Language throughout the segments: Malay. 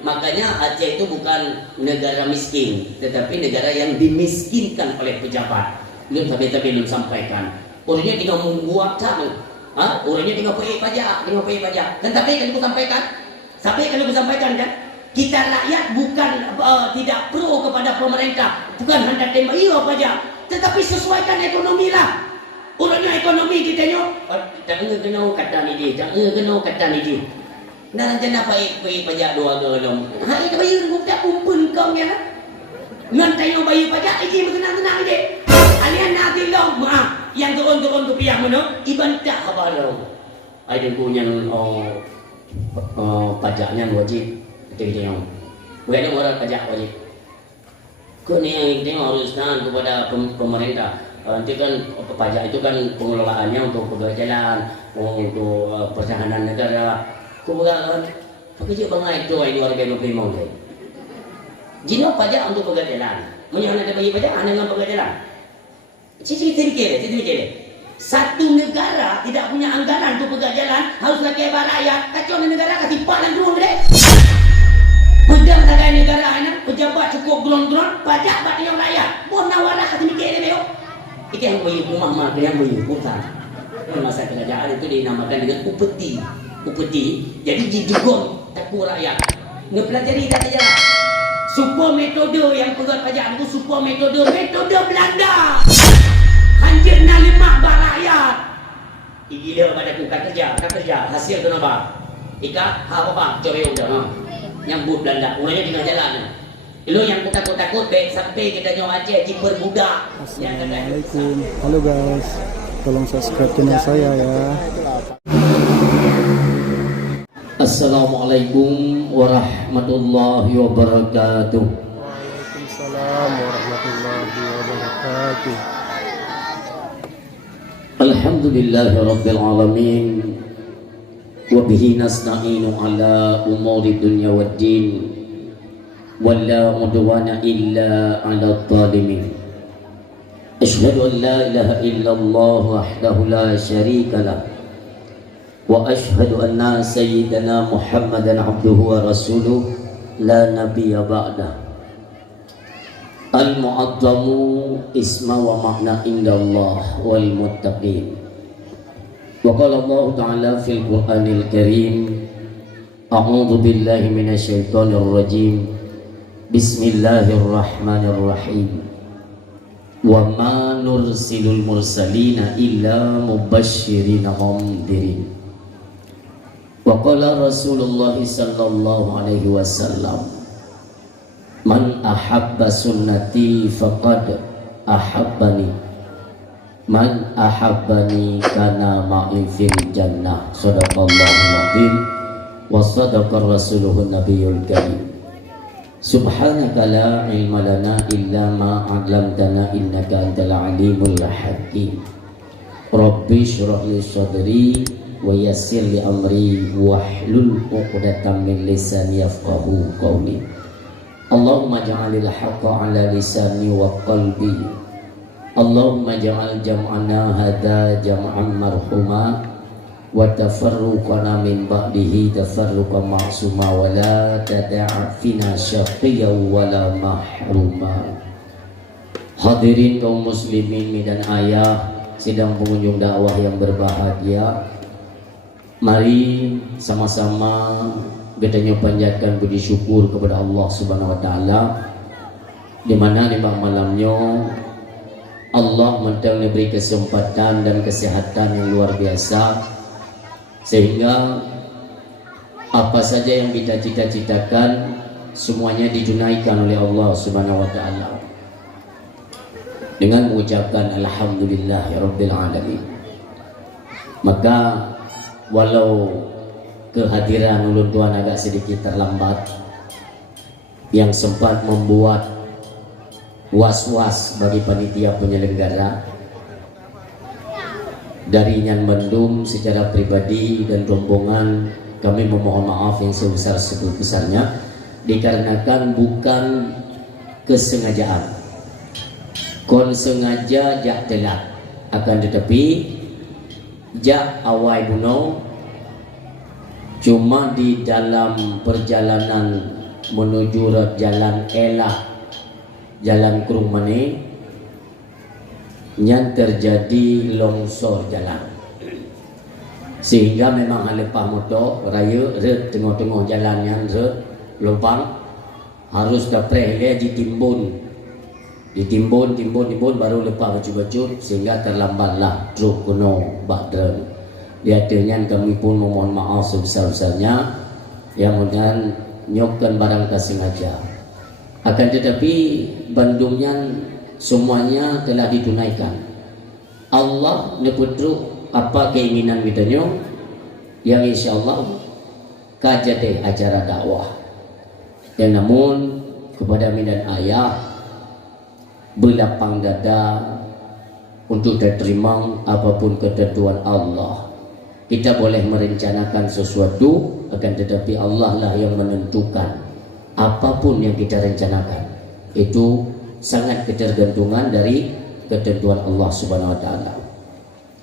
Makanya Aceh itu bukan negara miskin, tetapi negara yang dimiskinkan oleh pejabat. Tapi belum sampaikan. Orangnya tinggal membuat cara. Orangnya tinggal pajak. Tetapi kalau aku sampaikan, kan, kita rakyat bukan tidak pro kepada pemerintah, bukan hendak tembak iya pajak, tetapi sesuaikan ekonomi lah. Orangnya ekonomi kita nyo, tak kena kata ni dia. Nah, jangan pakai pajak dua gelong. Hari ke bayar bukan kumpul kau ya. Ngan tayo bayar pajak iki tenang ide. Alian nanti long maaf yang turun tu pihak mana ibantah kabarau. Ada punya pajaknya wajib kita yang. Bukan orang pajak wajib. Kau ni yang haruskan kepada pemerintah. Nanti kan pajak itu kan pengelolaannya untuk jalan, untuk pertahanan negara. Kemudian, pakai bangai itu ay 2025 ni. Jino pajak untuk pegadalan. Menyohana ada bagi pajak, anda dengan pegadalan. Cici kira. Satu negara tidak punya anggaran untuk pegadalan, haruslah kebal rakyat. Kacau negara kasih palang dulu deh. Pedang tagai negara anak, pejabat cukup geron-geron, pajak bagi yang rakyat. Buat nawalah kasih mikir deh, beo. Itu yang bagi rumah yang bagi hutan. Masa kerajaan itu dinamakan dengan upeti, jadi didugung takut rakyat. Ngepelajari tak saja. Super metode yang pegang pajak itu super metode Belanda. Hanjir na limah rakyat. Gila pada ku kerja hasil kenapa? Ika apa coba udah yang but Belanda. Ulangnya tinggal jalan. Lo yang takut baik sampai kita nyawa Aceh diperbudak. Assalamualaikum. Halo guys. Tolong subscribe channel saya ya. Assalamualaikum warahmatullahi wabarakatuh. Waalaikumsalam warahmatullahi wabarakatuh. Alhamdulillahi rabbil alamin. Wa bihi nasta'inu ala umuri dunya waddin. Wala udwana illa ala zalimin. Asyhadu an la ilaha illallah wahdahu la syarika lah. Wa ashhadu anna sayyidana Muhammadan abduhu wa rasuluh la nabiyya ba'dah. Al-mu'azzamu isma wa makna indallah wal muttaqin. Wa qala Allah ta'ala fil Qur'anil Karim, a'udzu billahi minasy syaithanir rajim. Bismillahirrahmanirrahim. Wa ma nursilul mursalina illa mubashshirina wa mundhirin. Wa qala Rasulullah sallallahu alaihi wasallam, man ahabba sunnati faqad ahabbani, man ahabbani kana ma'i fil jannah. Shadaqallahul azim wa shadaqa rasuluhun nabiyul karim. Subhanaka la ilma lana illa ma 'allamtana innaka antal alimul hakim. Rabbi shrah li sadri wa yassir li amri wahlul 'uqdatam min lisani yafqahu qawli. Allahumma ja'alil haqqa 'ala lisani wa qalbi. Allahumma ja'al jam'ana hadza jam'an marhuma wa tafarruqana min ba'dihi tafarruqan ma'suma wa la tada'afina syaqiyyan wa la mahruma. Hadirin kaum muslimin dan ayah, sidang pengunjung dakwah yang berbahagia, mari sama-sama kita panjatkan puji syukur kepada Allah Subhanahu wa taala, di mana di malamnya Allah memberi kesempatan dan kesehatan yang luar biasa, sehingga apa saja yang kita cita-citakan semuanya ditunaikan oleh Allah Subhanahu wa taala dengan mengucapkan alhamdulillahirabbil alamin. Maka walau kehadiran ulun tuan agak sedikit terlambat, yang sempat membuat was-was bagi panitia penyelenggara, dari Nyan Bandung secara pribadi dan rombongan kami memohon maaf yang sebesar-besarnya, dikarenakan bukan kesengajaan, kon sengaja jak telat, akan tetapi jak awai buno, cuma di dalam perjalanan menuju jalan elak, jalan Krumani, yang terjadi longsor jalan, sehingga memang lepas motor raya tengah-tengah jalan yang lubang harus dapre ditimbun baru lepas baju-baju, sehingga terlambatlah truk kuno bakdren. Lihatnya kami pun memohon maaf sebesar-besarnya, yang mudah nyokkan barang tak sengaja. Akan tetapi bandungnya semuanya telah ditunaikan. Allah neputru apa keinginan kita yang insyaallah kajade acara dakwah. Dan namun kepada minat ayah berlapang dada untuk diterima apapun ketentuan Allah. Kita boleh merencanakan sesuatu, akan tetapi Allah lah yang menentukan apapun yang kita rencanakan. Itu sangat ketergantungan dari ketentuan Allah Subhanahu wa taala.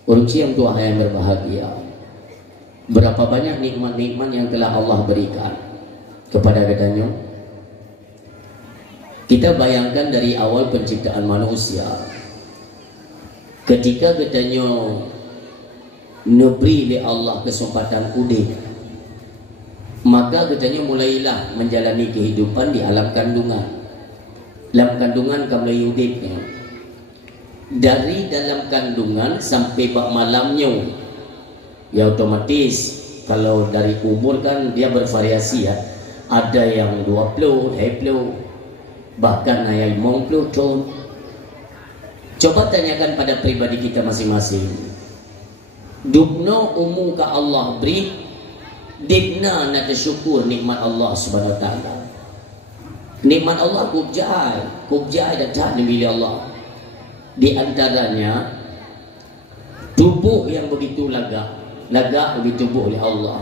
Urusi yang tua yang berbahagia, berapa banyak nikmat-nikmat yang telah Allah berikan kepada katanya. Kita bayangkan dari awal penciptaan manusia, ketika katanya neberi oleh Allah kesempatan udik, maka katanya mulailah menjalani kehidupan di alam kandungan. Dalam kandungan kamlai udiknya, dari dalam kandungan sampai bak malamnya, ya otomatis kalau dari umur kan dia bervariasi ya. Ada yang 20, 20, bahkan ayat 50 tahun. Coba tanyakan pada pribadi kita masing-masing. Dubno umum ka Allah beri, dibna nak syukur nikmat Allah Subhanahu wa taala. Nikmat Allah kubjai datang dari Allah. Di antaranya tubuh yang begitu lagak begitu tubuh oleh Allah.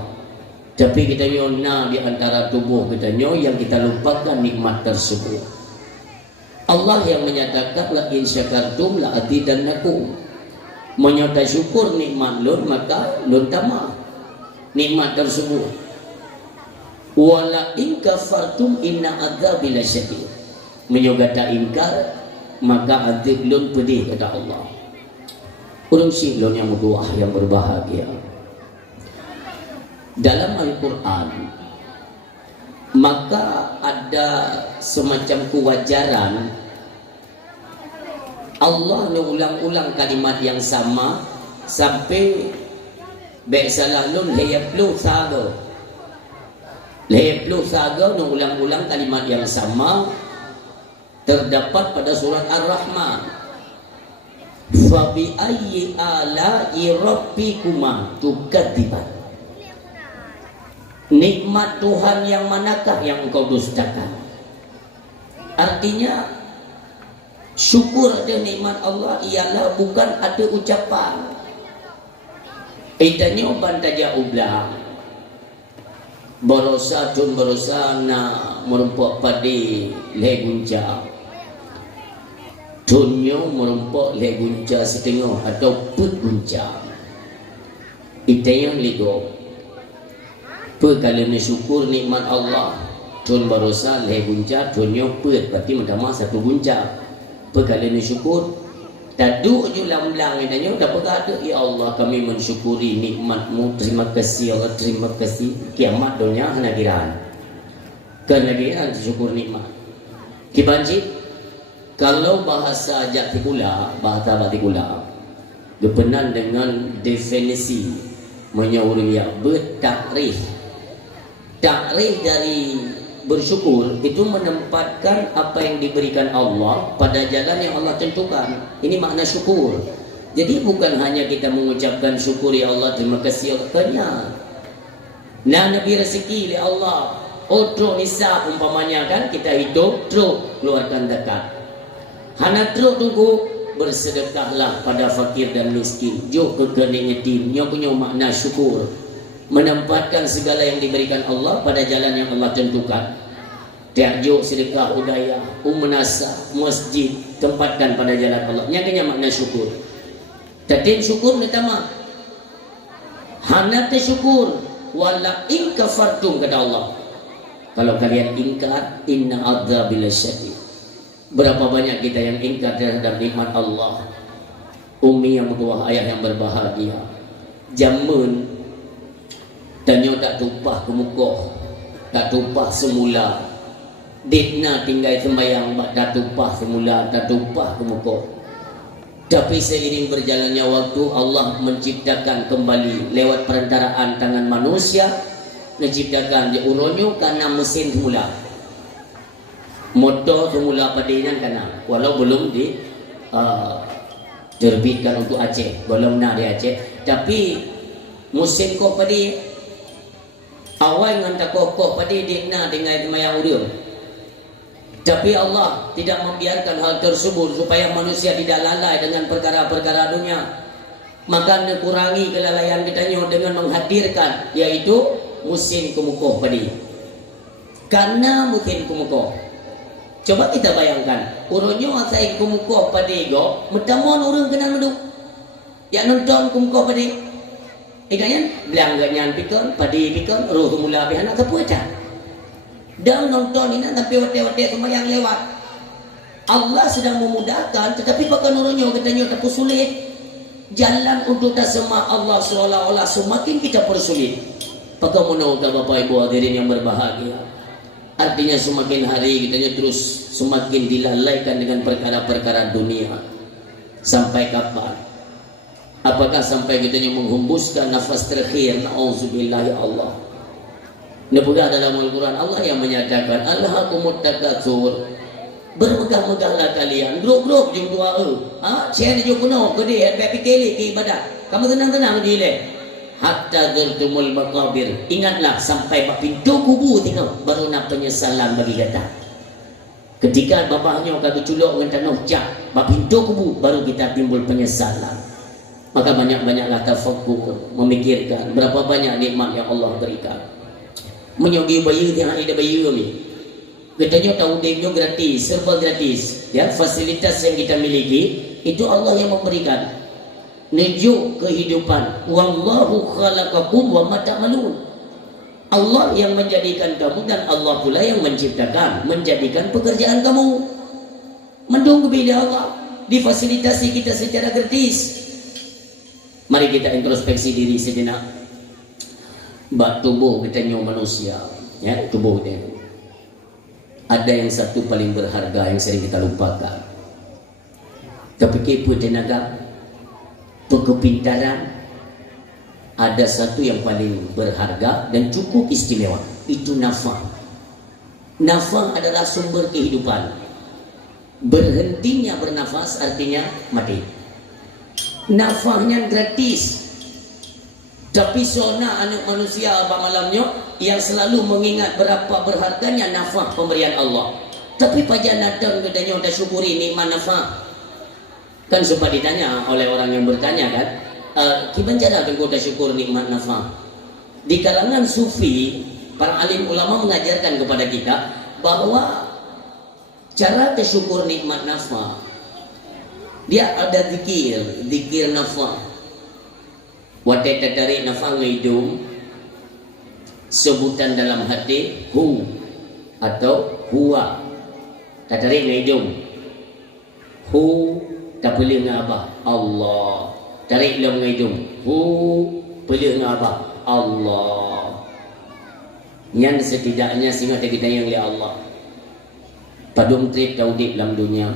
Tapi kita nyona di antara tubuh kita yang kita lupakan nikmat tersebut. Allah yang menyatakan la in syakartum la azidannakum. Menyata syukur nikmat lun maka lun tambah nikmat tersebut. Wala in kafartum inna adzabi lasyadid. Menyogata ingkar maka azab lun pedih kata Allah. Urang si lun yang berdoa yang berbahagia. Dalam Al-Quran maka ada semacam kewajaran Allah mengulang-ulang kalimat yang sama sampai salah lun layaplu saga mengulang-ulang kalimat yang sama terdapat pada surat Ar-Rahman. Fa bi ayyi ala'i rabbikuma tukadziban. Nikmat Tuhan yang manakah yang engkau dustakan? Artinya syukur ada nikmat Allah ialah bukan ada ucapan. Idanya bantaja ublah. Berosa na merempok padi legunca. Tunyo merempok legunca setengah atau put gunca. Idanya ligo. Kalau syukur nikmat Allah, tun berosa legunca, tunyo put berarti mendama satu gunca. Kalau syukur taduk je lam-lam idanya dapat ada ya Allah kami mensyukuri nikmat-Mu, terima kasih Allah, terima kasih. Kiamat dunia hanagiran. Kenagiran syukur nikmat. Kibanci kalau bahasa Jatikula, bahasa Batikula berkenan dengan definisi menyuruh ya bertakrif. Takrif dari bersyukur itu menempatkan apa yang diberikan Allah pada jalan yang Allah tentukan. Ini makna syukur. Jadi bukan hanya kita mengucapkan syukur ya Allah, terima kasih Allah. Nah Nabi rezeki ya Allah. Truk nisab umpamanya kan kita hidup truk keluarkan zakat. Hana truk tunggu bersedekahlah pada fakir dan miskin. Jok ke kening yatim. Nya punya makna syukur. Menempatkan segala yang diberikan Allah pada jalan yang Allah tentukan. Tiajuk sedekah udaya, menasa, masjid, tempatkan pada jalan Allah. Nyakanya makna syukur. Tatim syukur pertama. Hana syukur wala in kafartum kata Allah. Kalau kalian ingkar, inna adzabi lasyadid. Berapa banyak kita yang ingkar terhadap nikmat Allah. Umi yang bertuah, ayah yang berbahagia. Jamun tanya tak tumpah ke muka, tak tumpah semula. Ditna tinggal sembayang, tak tumpah semula, tak tumpah ke muka. Tapi seiring berjalannya waktu, Allah menciptakan kembali lewat perantaraan tangan manusia, menciptakan dia uronyo karena mesin semula. Motor semula padinan karena walau belum di terbitkan untuk Aceh, belum nak di Aceh, tapi musim kok padi awal ngantar kok padi dina dengan semayang urang. Tapi Allah tidak membiarkan hal tersebut supaya manusia tidak lalai dengan perkara-perkara dunia. Maka kurangi kelalaian kita dengan menghadirkan yaitu musim kemukoh padi. Karena musim kemukoh, coba kita bayangkan, urunyo asai kemukoh padi go, metamon urang kena duduk. Ya nonton kemukoh padi. Ikanya belangganyan pikon, padi pikon, roh mula pi anak sapu aja. Dan nonton ini tapi wate-wate semua yang lewat. Allah sedang memudahkan, tetapi pakai nurunnya katanya tak sulit. Jalan untuk tasma Allah seolah-olah semakin kita persulit. Pakai menaukan Bapak Ibu hadirin yang berbahagia. Artinya semakin hari kita terus semakin dilalaikan dengan perkara-perkara dunia. Sampai kapan? Apakah sampai kita menghembuskan nafas terakhir? Nauzubillah ya Allah. Nebudah dalam Al-Quran Allah yang menyatakan Alhaakumut takatsur, bermegah-megahlah kalian, grup-grup jum doa saya ni kuno gede happy kali ke ibadah, kamu tenang-tenang di le hatta zurtumul maqabir, ingatlah sampai pintu kubur tengok baru nak penyesalan bagi kita. Ketika bapaknya kata culuk dengan tanah jak pintu kubur baru kita timbul penyesalan. Maka banyak-banyaklah tafakkur, memikirkan berapa banyak nikmat yang Allah berikan. Menyogi bayi yang ada bayi ni, katanya tahu dia gratis, serba gratis, ya fasilitas yang kita miliki itu Allah yang memberikan. Nejuk kehidupan, wallahu khalaqakum wa ma ta'malun. Allah yang menjadikan kamu dan Allah pula yang menciptakan, menjadikan pekerjaan kamu. Mendung kepada Allah, difasilitasi kita secara gratis. Mari kita introspeksi diri sejenak. Bak tubuh kita nyo manusia, ya tubuh kita. Ada yang satu paling berharga yang sering kita lupakan. Tapi kepo tenaga, kepintaran, ada satu yang paling berharga dan cukup istimewa. Itu nafas. Nafas adalah sumber kehidupan. Berhentinya bernafas artinya mati. Nafasnya gratis. Tapi sona anak manusia abang malamnya yang selalu mengingat berapa berharganya nafas pemberian Allah. Tapi pajak datang katanya dah syukuri nikmat nafas. Kan sempat ditanya oleh orang yang bertanya kan, gimana cara kau dah syukur nikmat nafas? Di kalangan sufi, para alim ulama mengajarkan kepada kita bahwa cara bersyukur nikmat nafas, dia ada zikir nafas. Wadah tarik nafas hidung, sebutan dalam hati hu atau huwa. Tarik hidung hu, tak boleh ngabah Allah. Tarik dalam hidung hu, boleh ngabah Allah. Yang setidaknya sehingga kita yang oleh Allah. Padum trip taudip dalam dunia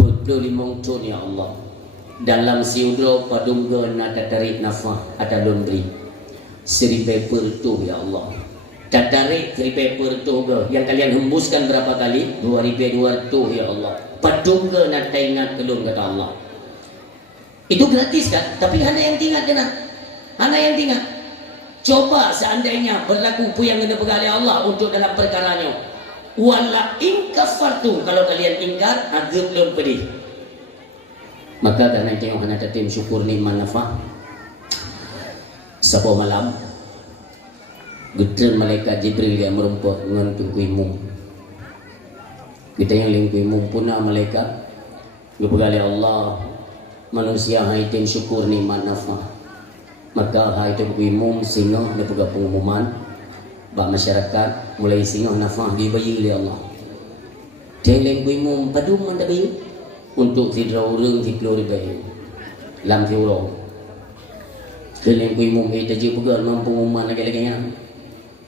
25 tahun ya Allah. Dalam siudro padungga nada tarik nafas ada laundry 1000 paper tu ya Allah. Tarik 1000 paper tu yang kalian hembuskan berapa kali? 2200 ya Allah. Padungga nada ingat kelun kata Allah. Itu gratis kan? Tapi hana yang tinggal kena. Hana yang tinggal. Coba seandainya berlaku yang kena pegali Allah untuk dalam perkaranya. Wala in kafartu, kalau kalian ingkar azab lun pedih. Maka karena itu yang hendak tim syukur nikmat nafas. Sabtu malam gedren malaikat Jibril yang merumput dengan tungkuimu. Kita yang lingkuimu punah malaikat kepada Allah manusia hai tim syukur nikmat nafas. Maka hai tungkuimu singa dia pegang pengumuman Bak masyarakat mulai singgah nafah di bayi oleh Allah. Teleng kuimum padum man bayi untuk sidra urang si keluar bayi. Lam si urang. Teleng kuimum itu je pegal mampu uman lagi-laginya.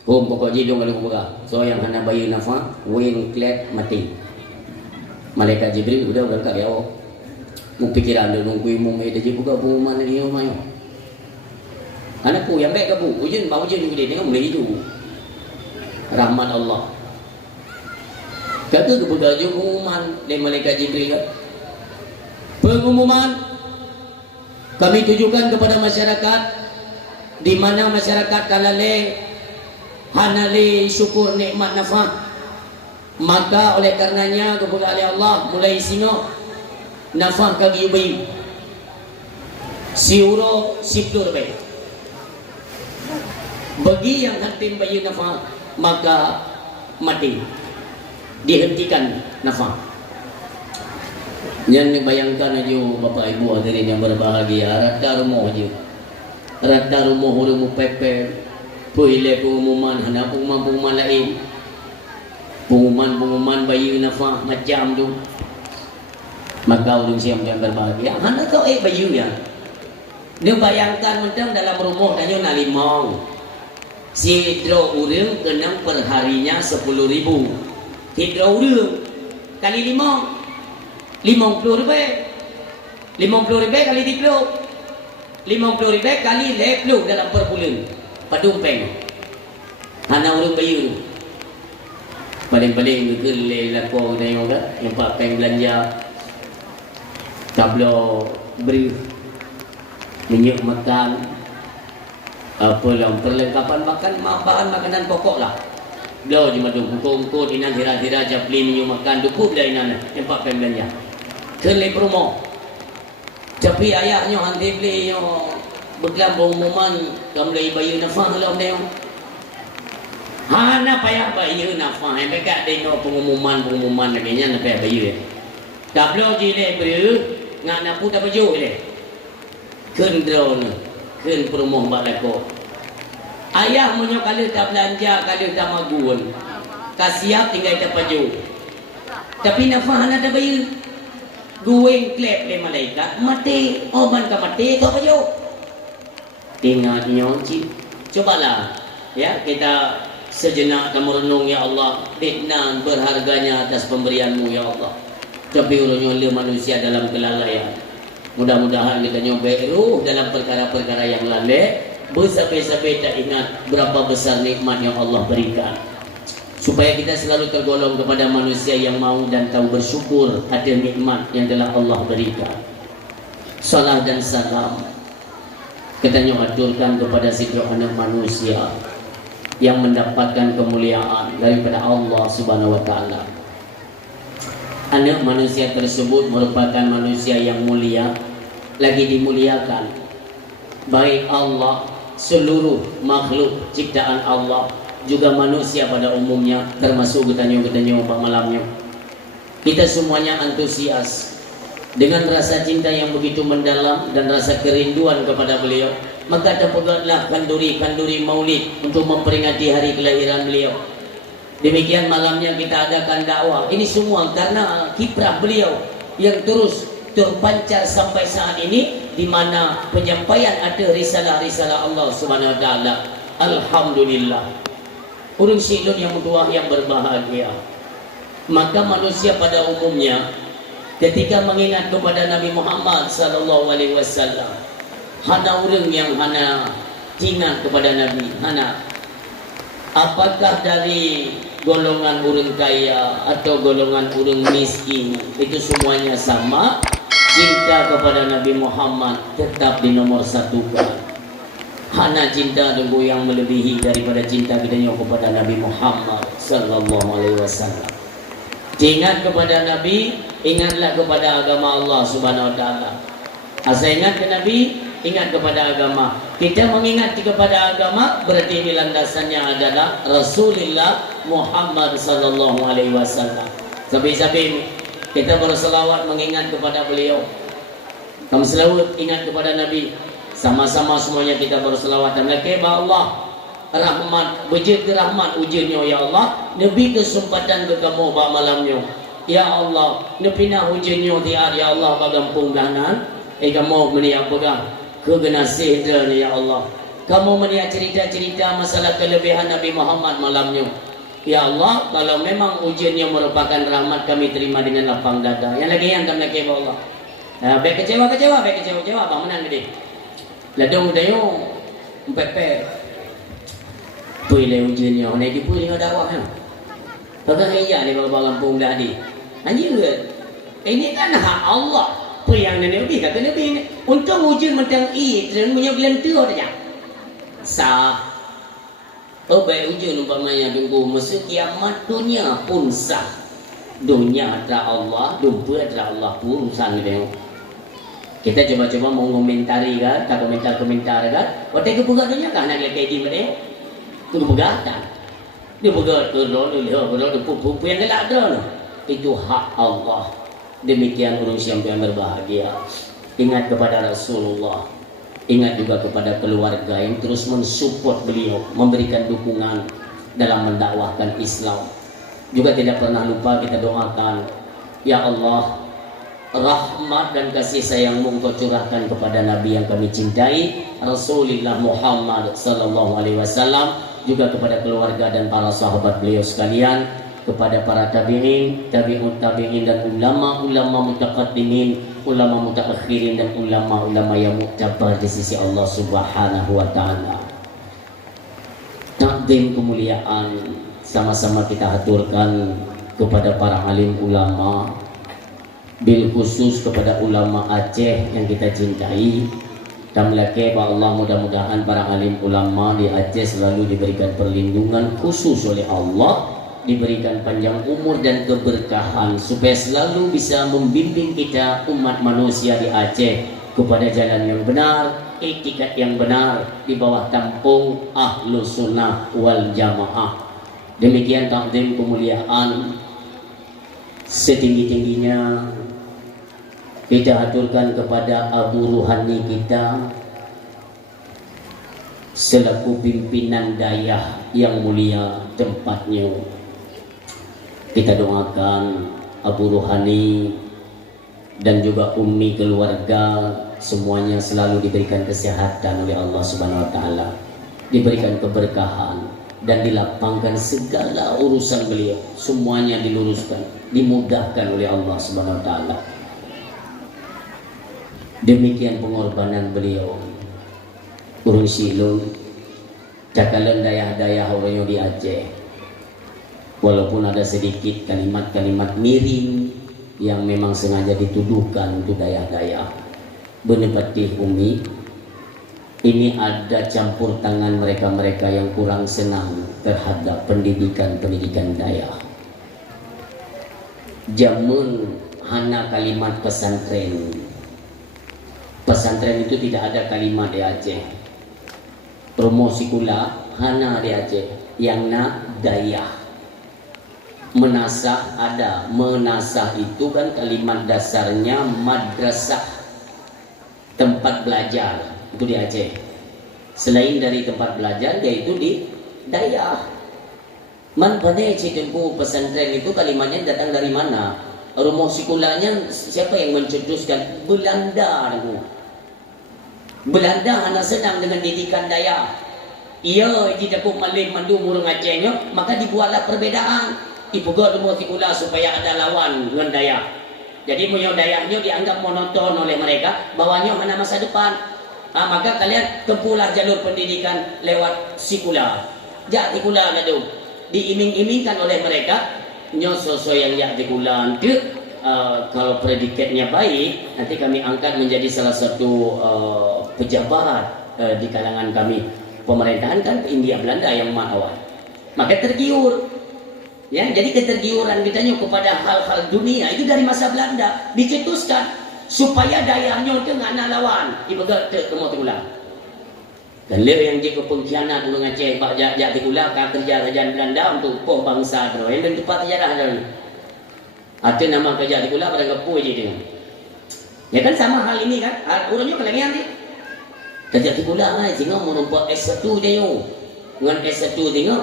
Pokok jidung kalau buka. So yang hana bayi nafah, wing klet mati. Malaikat Jibril udah berangkat ya Allah. Mu pikiran dia nunggu imum itu je buka pengumuman lagi rumah. Anakku yang baik ke bu, ujian mau ujian gede dengan mulai itu. Rahmat Allah. Kata kepada pengumuman dari malaikat Jibril. Pengumuman kami tujukan kepada masyarakat di mana masyarakat kalale hanale syukur nikmat nafah, maka oleh karenanya kepada Allah mulai singo nafah kagi bayi siuro siplur bayi bagi yang hatim bayi nafah maka mati dihentikan nafah. Yang bayangkan aja bapak ibu hadirin yang berbahagia, rata rumah aja, rata rumah orang pepe, puile pengumuman, hana pengumuman lain, pengumuman bayi nafah macam tu, maka orang siap yang berbahagia. Hana kau bayi ya, dia bayangkan macam dalam rumah tanya nalimong, si hidro orang kena perharinya 10.000, hidro orang kali 5. 50 ribu kali 30 50 ribu kali 20 dalam per bulan padumpeng hana urang bayu paling-paling ke laku tengok ke yang pakai belanja kablo beri minyak makan apa lah perlengkapan makan bahan makanan pokok lah. Beliau cuma tu kongkot inan hira-hira japli minyak makan dukup dah inan yang pakai belanja kelip rumah. Tapi ayahnya hanti beli yang bekam pengumuman kamlai bayi nafah dalam dia. Hana payah bayi nafah. Yang mereka tengok pengumuman lagi nya payah bayi. Tak belum jilek beri ngak nak putar baju le. Ken drone, ken perumah balako. Ayah munyo kalau tak belanja, kalau tak magun. Kasiap tinggal tak baju. Tapi nafah hana tak bayi. Gueng klep le malaikat mati oman ka mati tu apa jo ingat nyonci cobalah ya kita sejenak merenung ya Allah niknan berharganya atas pemberianmu ya Allah tapi urunyo manusia dalam kelalaian mudah-mudahan kita nyoba dalam perkara-perkara yang lalai bersampai-sampai tak ingat berapa besar nikmat yang Allah berikan supaya kita selalu tergolong kepada manusia yang mau dan tahu bersyukur ada nikmat yang telah Allah berikan. Salam dan salam kita aturkan kepada setiap anak manusia yang mendapatkan kemuliaan daripada Allah Subhanahu wa taala. Anak manusia tersebut merupakan manusia yang mulia, lagi dimuliakan. Baik Allah, seluruh makhluk ciptaan Allah juga manusia pada umumnya termasuk getanyo-getanyo malamnya. Kita semuanya antusias dengan rasa cinta yang begitu mendalam dan rasa kerinduan kepada beliau. Maka terpegatlah kanduri-kanduri maulid untuk memperingati hari kelahiran beliau. Demikian malamnya kita adakan dakwah. Ini semua karena kiprah beliau yang terus terpancar sampai saat ini di mana penyampaian ada risalah-risalah Allah Subhanahu wa taala. Alhamdulillah. Urang sidon yang tua yang berbahagia. Maka manusia pada umumnya ketika mengingat kepada Nabi Muhammad sallallahu alaihi wasallam, hana urang yang hana ingat kepada Nabi, hana apakah dari golongan urang kaya atau golongan urang miskin, itu semuanya sama. Cinta kepada Nabi Muhammad tetap di nomor 1. Hana cinta tunggu yang melebihi daripada cinta kita kepada Nabi Muhammad sallallahu alaihi wasallam. Ingat kepada Nabi, ingatlah kepada agama Allah Subhanahu wa taala. Asa ingat ke Nabi, ingat kepada agama. Kita mengingat kepada agama berarti ini landasannya adalah Rasulullah Muhammad sallallahu alaihi wasallam. Sabi-sabi kita berselawat mengingat kepada beliau. Kamu selalu ingat kepada Nabi. Sama-sama semuanya kita berselawat dan lakeba Allah rahmat bejit ke rahmat ujiannya ya Allah nebi kesempatan ke kamu ba malamnya ya Allah nepina ujiannya tiar ya Allah bagampung belanan kamu meniak pegang kegenasih ya Allah kamu meniak cerita-cerita masalah kelebihan Nabi Muhammad malamnya ya Allah kalau memang ujiannya merupakan rahmat kami terima dengan lapang dada yang lagi yang kami lagi ya Allah baik kecewa bang menang gede ladong dayo pepe pulih ujiannya naik di pulih dakwah kan pakai iya ni bapak kampung dah di anjing ini kan hak Allah yang Nabi kata Nabi ni untuk ujian mentang dan punya gelentur aja sah baik ujian umpamanya tunggu masa kiamat dunia pun sah dunia adalah Allah dunia adalah Allah pun urusan dia kita coba-coba mau komentari kan tak komentar kan waktu itu buka dunia kan nak kayak di mana tunggu buka tak dia buka tu pupu yang gelap tu itu hak Allah. Demikian urusan yang berbahagia. Ingat kepada Rasulullah, ingat juga kepada keluarga yang terus mensupport beliau, memberikan dukungan dalam mendakwahkan Islam. Juga tidak pernah lupa kita doakan, ya Allah, rahmat dan kasih sayang-Mu Engkau curahkan kepada Nabi yang kami cintai, Rasulullah Muhammad sallallahu alaihi wasallam, juga kepada keluarga dan para sahabat beliau sekalian, kepada para tabi'in, tabi'ut tabi'in dan ulama-ulama mutaqaddimin, ulama mutaakhirin dan ulama-ulama yang muktabar di sisi Allah Subhanahu wa taala. Takdim kemuliaan sama-sama kita aturkan kepada para alim ulama, bil khusus kepada ulama Aceh yang kita cintai. Tamlake ba Allah mudah-mudahan para alim ulama di Aceh selalu diberikan perlindungan khusus oleh Allah, diberikan panjang umur dan keberkahan supaya selalu bisa membimbing kita umat manusia di Aceh kepada jalan yang benar, etikat yang benar di bawah tampung Ahlus Sunnah wal Jamaah. Demikian takdim kemuliaan setinggi-tingginya kita aturkan kepada Abu Ruhani kita selaku pimpinan dayah yang mulia tempatnya. Kita doakan Abu Ruhani dan juga ummi keluarga semuanya selalu diberikan kesehatan oleh Allah Subhanahu wa taala, diberikan keberkahan dan dilapangkan segala urusan beliau, semuanya diluruskan, dimudahkan oleh Allah Subhanahu wa taala. Demikian pengorbanan beliau. Urung silun cakalan dayah-dayah orangnya di Aceh. Walaupun ada sedikit kalimat-kalimat miring yang memang sengaja dituduhkan untuk dayah-dayah. Benepatih Umi, ini ada campur tangan mereka-mereka yang kurang senang terhadap pendidikan dayah. Jamun hana kalimat pesantren. Pesantren itu tidak ada kalimat di Aceh. Promosi kula hana di Aceh yang na dayah. Menasah ada, menasah itu kan kalimat dasarnya madrasah, tempat belajar itu di Aceh. Selain dari tempat belajar yaitu di dayah. Man pada citempu pesantren itu kalimatnya datang dari mana? Rumus sekolahnya siapa yang mencetuskan? Belanda. Belanda hanya senang dengan didikan dayah. Ia jika ku malih mandu murung Acehnya, maka dibuatlah perbedaan. Ibuga rumah sekolah supaya ada lawan dengan dayah. Jadi punya dayahnya dianggap monoton oleh mereka, bawahnya mana masa depan. Maka kalian tempuhlah jalur pendidikan lewat sekolah. Jak sekolah nado. Diiming-imingkan oleh mereka, nyo sosok yang jak sekolah itu kalau predikatnya baik, nanti kami angkat menjadi salah satu pejabat di kalangan kami. Pemerintahan kan India Belanda yang awal. Maka tergiur. Ya, jadi ketergiuran kitanya kepada hal-hal dunia itu dari masa Belanda dicetuskan supaya dayahnya itu ngana lawan ibaga temu tulang. Dan leo yang jika pengkhianat urang Aceh bak jak tulang ka kerja kerajaan Belanda untuk poh bangsa tu. Yang tempat sejarah dah. Ada nama kerja tulang pada kepu je dia. Ya kan sama hal ini kan. Urangnya kelengian ni. Kerja tulang ai singa mau nampak S1 dia yo. Ngan S1 tengok,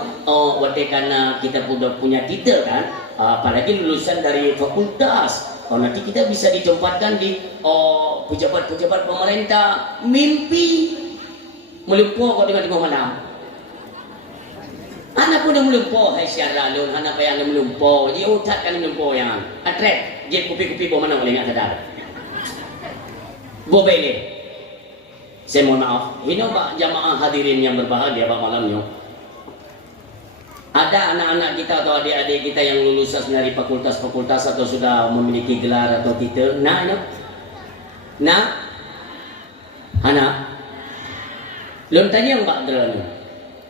waktu karena kita sudah punya titel kan, apalagi lulusan dari fakultas. Nanti kita bisa ditempatkan di pejabat-pejabat pemerintah. Mimpi melumpur kau dengan tengok malam. Anak pun dah melumpur, hai syarah lun, anak payah dah melumpur. Dia utat kan melumpur yang atret. Dia kupi-kupi bawa mana boleh ingat sadar. Boleh. Saya mohon maaf, ini pak jamaah hadirin yang berbahagia pak malam ni. Ada anak-anak kita atau adik-adik kita yang lulusan dari fakultas-fakultas atau sudah memiliki gelar atau titel. Anak, belum tanya pak drone.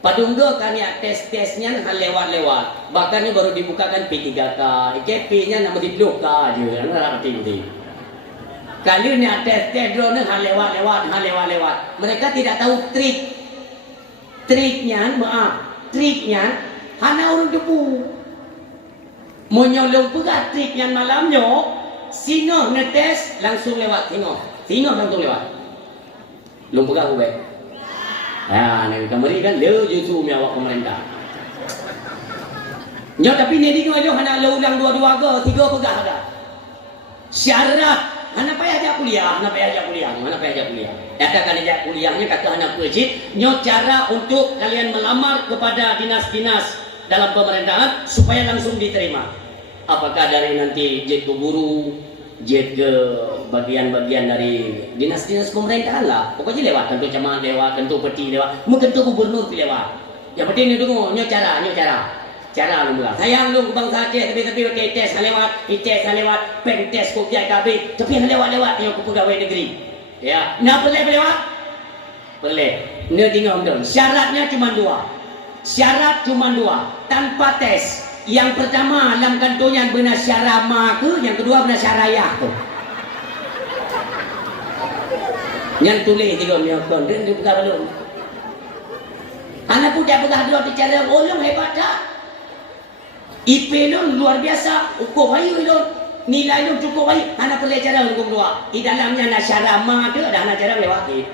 Padunggo kami tes-tesnya hal lewat-lewat. Bahkan ini baru dibukakan P3K, IKP-nya nama di blok aja, nggak arti. Kali ni tes drone hal lewat-lewat. Mereka tidak tahu triknya, hana orang debu. Menyolong pula triknya malamnya, singo ngetes langsung lewat, singo langsung lewat. Lumpuh aku baik. Nak kamari kan dia justru miawak pemerintah. Nyo tapi ni dia hana ulang dua-dua ke, tiga pegah ada. Syarat Hana payah ajak kuliah. Katakan ajak kuliahnya kata anak pejit. Nyo cara untuk kalian melamar kepada dinas-dinas dalam pemerintahan supaya langsung diterima. Apakah dari nanti jet ke guru, jet ke bagian-bagian dari dinas-dinas pemerintahan lah. Pokoknya lewat, tentu camat lewat, tentu peti lewat, mungkin tentu gubernur lewat. Yang penting ni tunggu, nyo cara. Cara lu mula. Sayang lu bang saja tapi pakai tes lewat, tes lewat, pen tes kau biar kabeh. Tapi lewat yang pegawai negeri. Ya, nak boleh lewat? Boleh. Ni tengok dong. Syaratnya cuma dua. Tanpa tes. Yang pertama dalam kantornya benar syarama ke, yang kedua benar syaraya ke. Yang tulis tengok ni kon, dia buka belum. Anak budak pegah dua bicara, orang hebat dah. IP lu luar biasa, ukur baik lu, nilai lu cukup baik. Anak pelajaran hukum dua. Di dalamnya nak syarama tu ada anak cara lewati.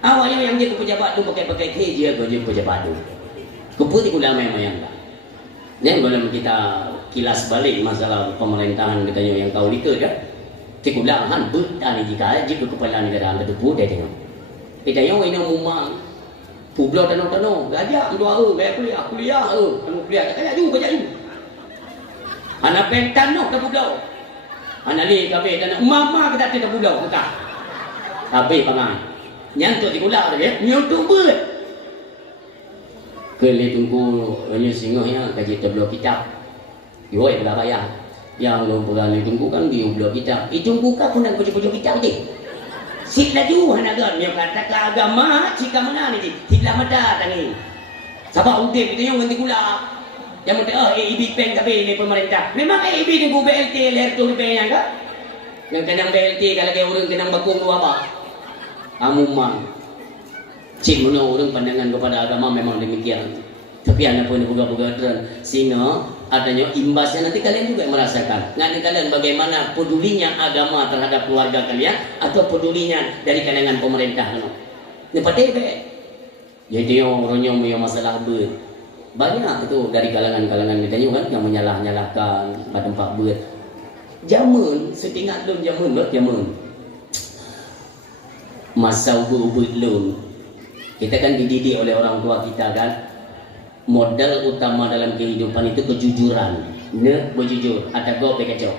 Awak yang dia ke pejabat tu pakai dia ke pejabat tu. Keputi ulama yang tak. Dan kalau kita kilas balik masalah pemerintahan katanya yang kau itu dah. Tikulahan bertani jika kepala negara anda tu pun dia tengok. Kita yang ini umum. Pulau tanah-tanah, gajah doa kuliah kaya juga. Anak pentan noh ke pulau. Anak li kabeh tanah mama kita ke pulau kita. Kabeh pangan. Nyantuk di pulau dia, nyutuk ber. Kele tunggu hanya singoh ya kaji tablo kitab. Yoi belah bayar. Yang lu berani tunggu kan di tablo kitab. Itunggu ka pun nak baca-baca kitab je. Sik laju hanagan yang kata agama jika mana ni tidak ada tangi. Sebab udah kita yang nanti gula. Yang mesti AIB pen tapi ni pemerintah. Memang AIB ni bu BLT leher tu pen yang ke? Yang kenang BLT kalau ke orang kenang bakung tu apa? Amumang. Cik mana orang pandangan kepada agama memang demikian. Tapi anak pun buka-buka terang sehingga adanya imbasnya nanti kalian juga merasakan. Nanti kalian bagaimana pedulinya agama terhadap keluarga kalian atau pedulinya dari kalangan pemerintah. Ini patah. Jadi orangnya punya masalah ber. Banyak itu dari kalangan-kalangan kita kan yang menyalah-nyalahkan pada tempat ber. Jamun, setingkat lun jamun. Masa ubud lun. Kita kan dididik oleh orang tua kita kan. Modal utama dalam kehidupan itu kejujuran. Berjujur, ada go kacau.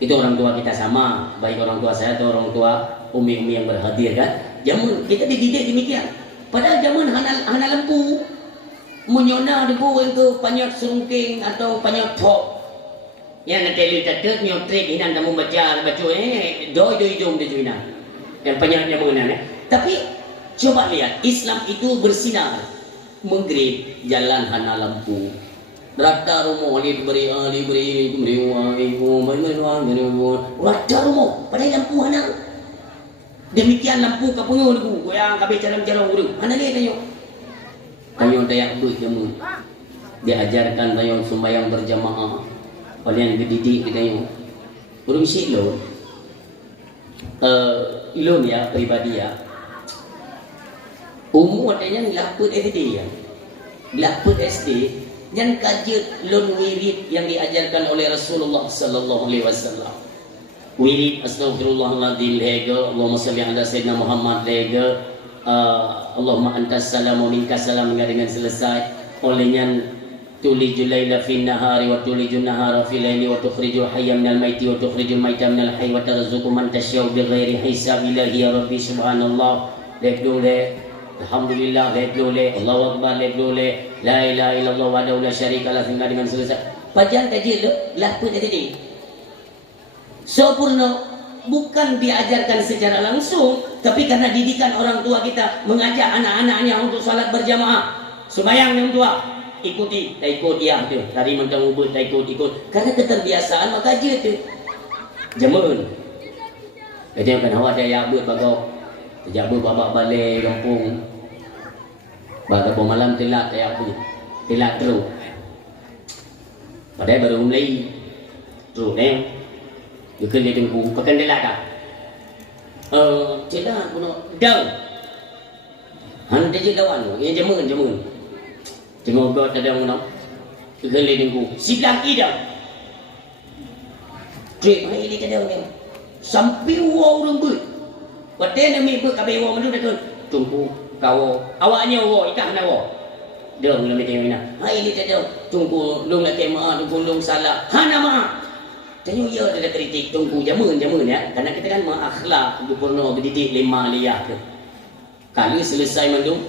Itu orang tua kita sama, baik orang tua saya atau orang tua umi-umi yang berhadir kan. Jamun kita dididik demikian. Padahal jamun hana lempu. Menyona debu itu panjat serungking atau panjat top. Yang nanti lu catat nyotrik ini anda membaca doi jom dia juina. Yang panjatnya mengenai. Tapi coba lihat Islam itu bersinar. Maghrib jalan hana lampu. Rata rumah beri rata rumah padahal lampu hana. Demikian lampu kapungun ku yang kabeh jalan-jalan urang. Hana lihat ayo. Tayo dayak buh jamu. Diajarkan tayo sembahyang berjamaah. Kalian dididik tayo. Urang sik lo. Ilon ya pribadi ya. Umur adanya laput everyday ya. Laput SD yang kaji lon wirid yang diajarkan oleh Rasulullah sallallahu alaihi wasallam. Wirid astaghfirullahaladzim lega, Allahumma salli ala sayyidina Muhammad lega, Allahumma antas salam wa minkas salam dengan selesai. Olehnya tulijul laila fin nahari wa tulijul nahara fil laili wa tukhrijul hayya minal maiti wa tukhrijul maita minal hayy wa tarzuqu man tasya'u bighairi hisab. Ilahi ya rabbi subhanallah lebdole, alhamdulillah lebdole, Allahu akbar lebdole, la ilaha illallah wahdahu la syarikalah hingga dengan selesai. Pajan kaji laput tadi sempurna, bukan diajarkan secara langsung, tapi karena didikan orang tua kita mengajak anak-anaknya untuk salat berjamaah, sembahyang yang tua ikuti, tak ikut dia tu, tadi mentang ubud tak ikut, karena keterbiasaan maka aja tu jamun. Kadang kan awak dah yabut bagau, jabut babak balik kampung, pada malam telat tak yabut, telat terus, padahal baru mulai terus ni. Bukan dia tunggu, pakai dia lah. Celah puno dau. Han dia lawan, yang jamun. Tengok god ada orang nak. Bukan dia tunggu. Si laki dah. Trip hari ni kada orang. Sampai orang ber. Padahal nama ber kabeh orang mana dah tunggu kau. Awaknya orang ikan nak orang. Dia mula meeting ni. Hari ni kada tunggu long nak tema, tunggu long salah. Hana maaf. Tanya ya ada kritik tunggu jamun ya, karena kita kan menakhlak gubernur berdidik 5 liyah tu. Kali selesai mandung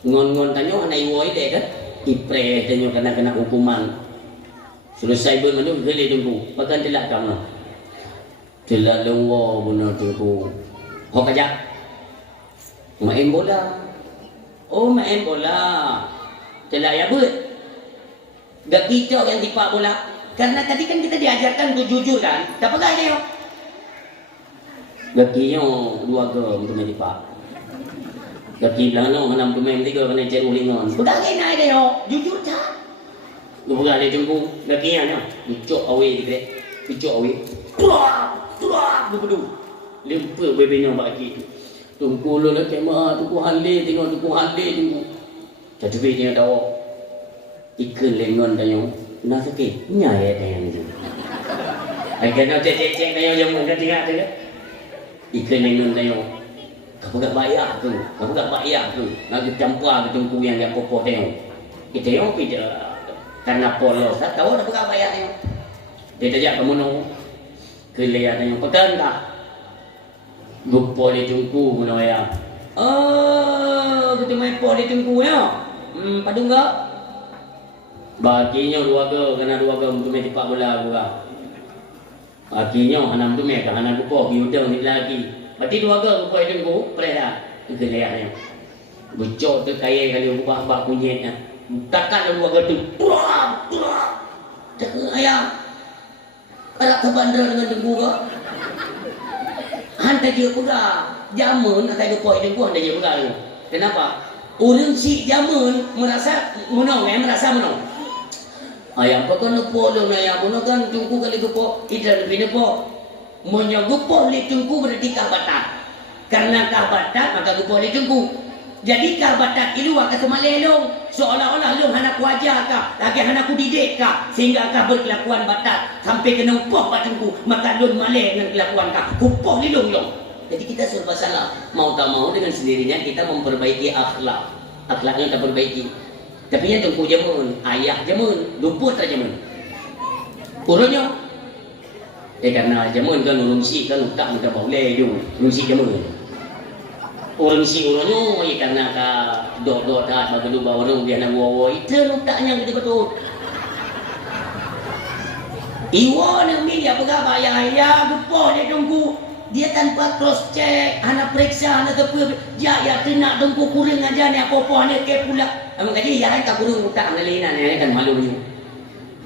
ngon tanya anak iwoi dek kan ipre tanya kena hukuman. Selesai ber mandung gele tunggu bahkan telak kamu telak lewa benar tunggu hok aja main bola telak ya ber gak kita yang tipak bola. Karena tadi kan kita diajarkan untuk jujur kan, tak pegang dia yo. Gakinya 2 ke untuk main tipak. Gaki belakang 6 pemain 3 kena cek ulingan. Pegang dia yo, jujur tak? Lu pegang dia tunggu gakinya ni. Dicok awe dia. Dicok awe. Tuak bedu. Lempar bebenya bagi. Tunggu lu nak kemah, tunggu hale tengok tunggu. Jadi dia tahu. Ikan lengan tanya. Nak sakit, nyai yang itu. Agar nak cek tanya jamu kan tinggal tu. Ikan lengan tanya. Kamu tak bayar tu. Nak campur ke tungku yang dia popok tengok. Kita yang tidak karena polos. Tak tahu nak pegang bayar tengok. Dia tajak kamu nak kelihatan tengok. Pegang tak? Lupa dia tungku mana ya? Kita main pol dia tungku ya. Padu enggak? Baginya 2 ke, kena 2 ke untuk main tipak bola juga. Baginya hanam tu mereka, hanam lupa, biudang ni lagi. Berarti 2 ke, lupa itu ku, perih dah. Itu lihatnya. Bucok tu kaya kali ubah-ubah kunyitnya. Takkan 2 ke tu, tuak. Cakap ayam. Alat ke bandar dengan tengku ke? Hantar dia pegang. Jamun, atau lupa itu ku, hantar dia pegang. Kenapa? Orang si jamun merasa menang. Ayam apa kan lupa lu ayam mana kan tungku kali lupa kita lebih lupa menyagupo li tungku berarti kabatat karena kabatat maka gupo li tungku jadi kabatat ilu akan semalelong seolah-olah lu anak wajah kah lagi anak didik kah sehingga kah berkelakuan batat sampai kena upah pak tungku maka lu maleh dengan kelakuan kah upah li long. Jadi kita serba salah mau tak mau dengan sendirinya kita memperbaiki akhlaknya kita perbaiki. Tapi yang tunggu jamun, ayah jamun, lumpur tak jamun. Urutnya, karena jamun kan urung si kan tak mudah boleh jung, urung si jamun. Urung si urutnya, karena ka dot dah bagi dua orang dia nak wawa itu letaknya gitu betul. Iwan yang ni dia pegang ayah lupa dia tunggu. Dia tanpa cross check, anak periksa, anak tepi, ya nak tunggu kurang aja ni apa-apa ni ke pula. Amun kaji ya kan kurang utak ngalina ni kan malu ni.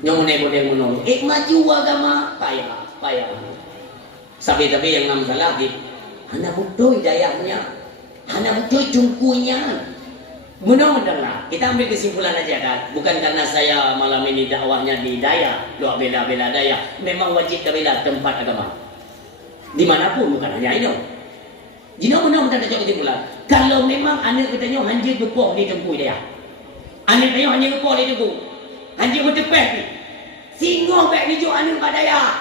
Nyong ne bodeng mono. Maju agama payah. Tapi yang ngam salah di anak butuh hidayahnya. Anak butuh jungkunya. Mudah-mudahan kita ambil kesimpulan aja kan. Bukan karena saya malam ini dakwahnya di Daya, doa bela-bela Daya. Memang wajib bela tempat agama. Dimanapun bukan hanya ini. Jika benar-benar ada kesimpulan, kalau memang anak kita nyo hanjir gepok di tempuh dia, Ane tengok hanya lupa dia tu. Hanya bertepes ni. Singoh baik ni jok ane kat daya.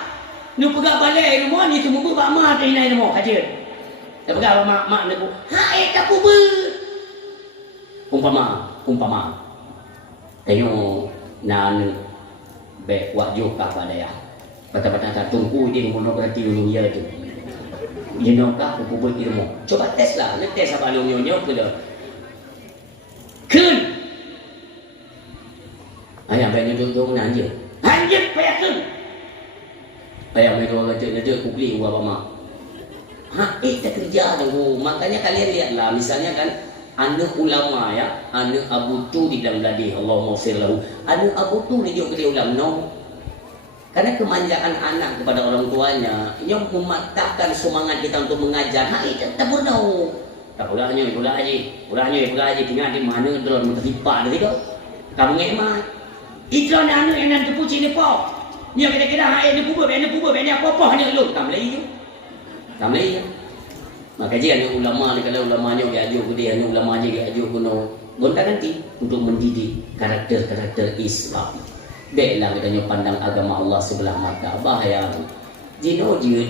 Nu pegang balik rumah ni semua pak mak tak inai rumah kaca. Tak pegang mak ni. Hai tak kubur. Umpama. Tengok na ane baik wak jok kat daya. Patah-patah tak tunggu dia mau berarti dulu ya tu. Dia nak aku kubur di rumah. Coba tes lah, nak tes apa lu nyonya ke dah. Kun. Ayah banyak tu nak anjir. Anjir payah kun. Ayah mai dua kerja kubli gua apa mak. Tak kerja tu. Makanya kalian lihatlah misalnya kan anak ulama ya, anak Abu Tu di dalam ladih Allahumma fir lahu. Anak Abu Tu ni dia ulama no. Karena kemanjaan anak kepada orang tuanya yang mematahkan semangat kita untuk mengajar. Tak pernah. Tak pulahnya haji tinggal di mana drone terlipat gitu. Kamu ngemat. Iklan anak yang nanti puci ni pau. Dia kira-kira ni kubur ni apa-apa hanya lu. Tak boleh. Maka dia anak ulama ni kalau ulamanya dia ajar ke dia, anak ulamanya dia ajar kuno. Gonta ganti untuk mendidik karakter Islam. Baiklah katanya pandang agama Allah sebelah mata. Bahaya. Dino dia.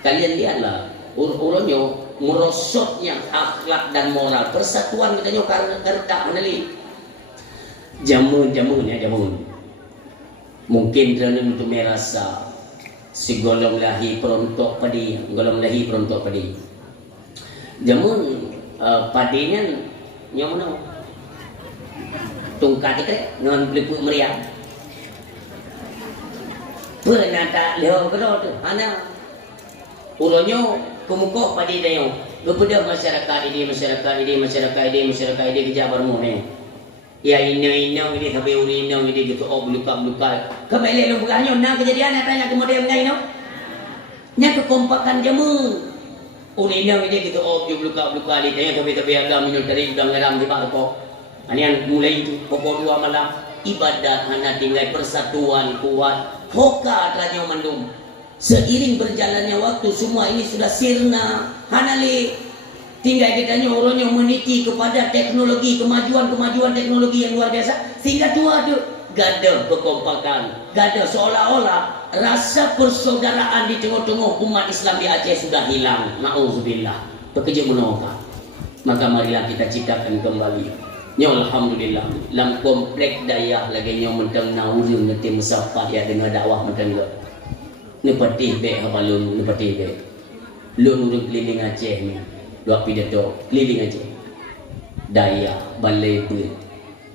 Kalian lihatlah orangnya merosotnya akhlak dan moral. Persatuan katanya karena meneli. Jamun. Mungkin kerana untuk merasa si golong lahi perontok padi. Jamun padinya yang mana? Tungkat ikat non peliput meriam. Pernah tak lewat berdoa tu? Ana urunyo kemukoh pada dia. Kepada masyarakat ini kerja bermu ni. Ya ini ini sampai uri ini gitu beluka. Kembali lu bukannya nak kejadian apa yang kemudian ngai no? Nya kekompakan jamu. Uri ini gitu beluka dia tapi agak minum tadi sudah ngaram di parko. Ini yang mulai itu pokok 2 malam ibadat hanya tinggal persatuan kuat hoka tanya mendung seiring berjalannya waktu semua ini sudah sirna hanali tinggal kita orangnya meniti kepada teknologi kemajuan teknologi yang luar biasa sehingga tua tu gada kekompakan gada seolah-olah rasa persaudaraan di tengah-tengah umat Islam di Aceh sudah hilang. Na'udzubillah. Bekerja menolak. Maka marilah kita ciptakan kembali. Ya alhamdulillah dalam komplek daya lagi yang mentang naurun nanti musafah ya dengan dakwah mentang juga. Ni patih baik habalun ni patih baik. Lu urut keliling Aceh ni. Dua pidato keliling Aceh. Daya balai pun.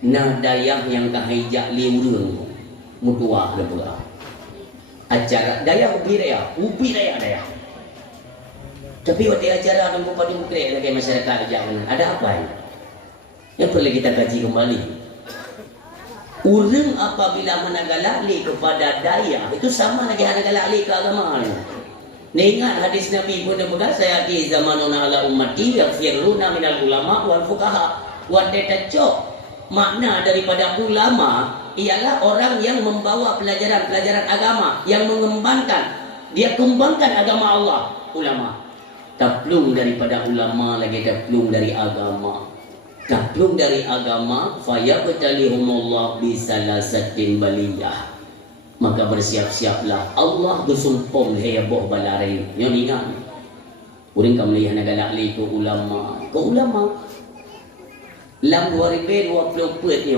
Nah daya yang kahijak liurung mutua lepura. Acara daya ubi daya. Tapi waktu acara dengan padu mukrek lagi masyarakat aja ada apa ini? Yang perlu kita kaji kembali. Urang apabila menagalali kepada daya itu sama lagi menagalali ke agama ni. Ingat hadis Nabi pun bekas saya di zamanuna ala ummati yaghfiruna minal ulama wal fuqaha. Wa detacok makna daripada ulama ialah orang yang membawa pelajaran agama yang kembangkan agama Allah. Ulama taplung daripada ulama lagi taplung dari agama. Takluk dari agama fayabtalihumullah bisalasatin baliyah. Maka bersiap-siaplah Allah bersumpah heboh balari. Yang ingat urang kam lihat nagalak li ke ulama. Lam 2024 ni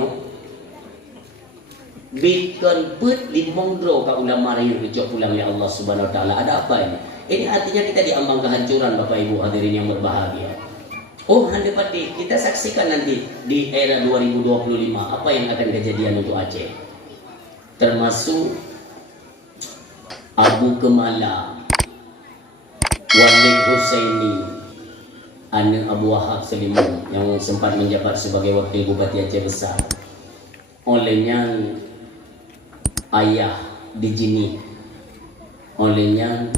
Bitcoin put 5 dro ka ulama rayu kecok pulang oleh Allah Subhanahu wa taala. Ada apa ini? Ini artinya kita diambang kehancuran Bapak Ibu hadirin yang berbahagia. Hande pati kita saksikan nanti di era 2025 apa yang akan kejadian untuk Aceh. Termasuk Abu Kemala, Walid Husaini, anak Abu Wahab Selimun yang sempat menjabat sebagai wakil bupati Aceh Besar. Olehnya ayah dijini, olehnya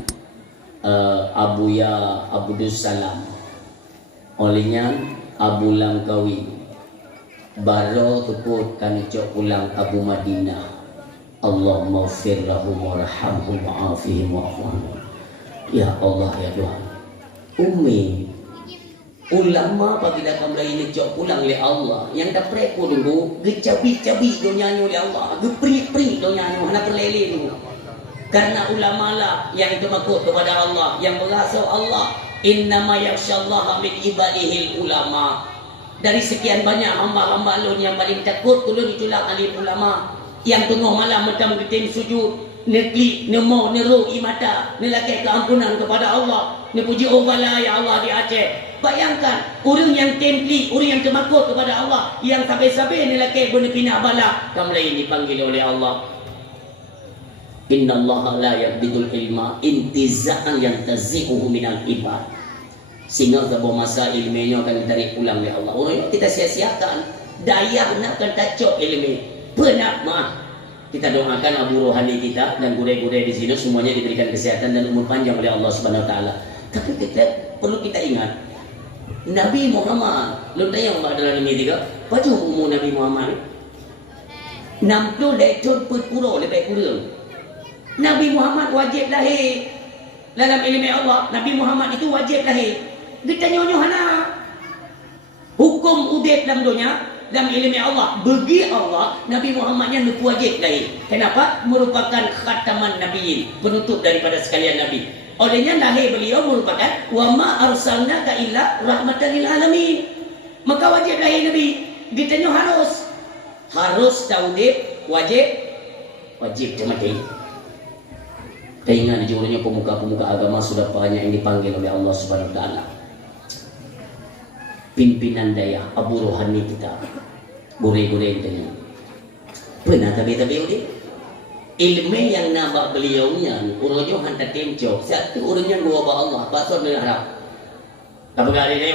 Abuya Abdus Salam, olehnya Abu Langkawi, baro tepuk kami cok pulang Abu Madinah. Allahumma ghfir lahum warhamhum wa'afihim wa'afihim. Ya Allah ya Tuhan, Umi Ulama apabila kamu ini jauh pulang oleh Allah, yang dah preko dulu, gecabi-cabi donyanya oleh Allah, gepri-pri donyanya, mana perlele dulu. Karena ulama lah yang takut kepada Allah, yang berasa Allah, innama yakhsyallaha min ibadihil ulama. Dari sekian banyak hamba-hamba Allah yang paling takut ulun itulah alim ulama, yang tengah malam macam getim sujud, nekli, nemo, neru, imata, nelakai keampunan kepada Allah, nepuji Allah ya Allah di Aceh. Bayangkan orang yang templi, orang yang termakut kepada Allah, yang sampai-sampai nelakai benepina bala, kamu lain dipanggil oleh Allah. Inna Allah la yaqbidul ilma intiza'an yang tazi'uhu minal ibad. Sehingga sebuah masa ilmunya akan ditarik pulang oleh Allah. Orang yang kita sia-siakan, daya nak akan tacok ilmu. Pernah maaf. Kita doakan abu rohani kita dan gure-gure di sini semuanya diberikan kesehatan dan umur panjang oleh Allah Subhanahu Wa Taala. Tapi perlu kita ingat, Nabi Muhammad, lu tanya apa dalam ini tiga? Baju umur Nabi Muhammad 60 lektor perpura lebih kurang. Nabi Muhammad wajib lahir dalam ilmu Allah. Nabi Muhammad itu wajib lahir. Kita nyonya hana hukum udip dalam dunia dalam ilmu Allah. Bagi Allah, Nabi Muhammad yang wajib lahir. Kenapa? Merupakan khataman Nabiin, penutup daripada sekalian Nabi. Olehnya lahir beliau merupakan wa ma arsalnaka illa rahmatan lil alamin. Maka wajib lahir Nabi. Kita harus taudib, wajib mati. Ingat jurusnya pemuka-pemuka agama sudah banyak yang dipanggil oleh Allah Subhanahu Wa Taala. Pimpinan daya abu rohani kita, gure-gure ini. Pernah tapi ini ilmu yang nampak beliaunya, urutnya hantar temco. Satu urutnya gua ba Allah, pasal dengan Arab. Apa kali ni?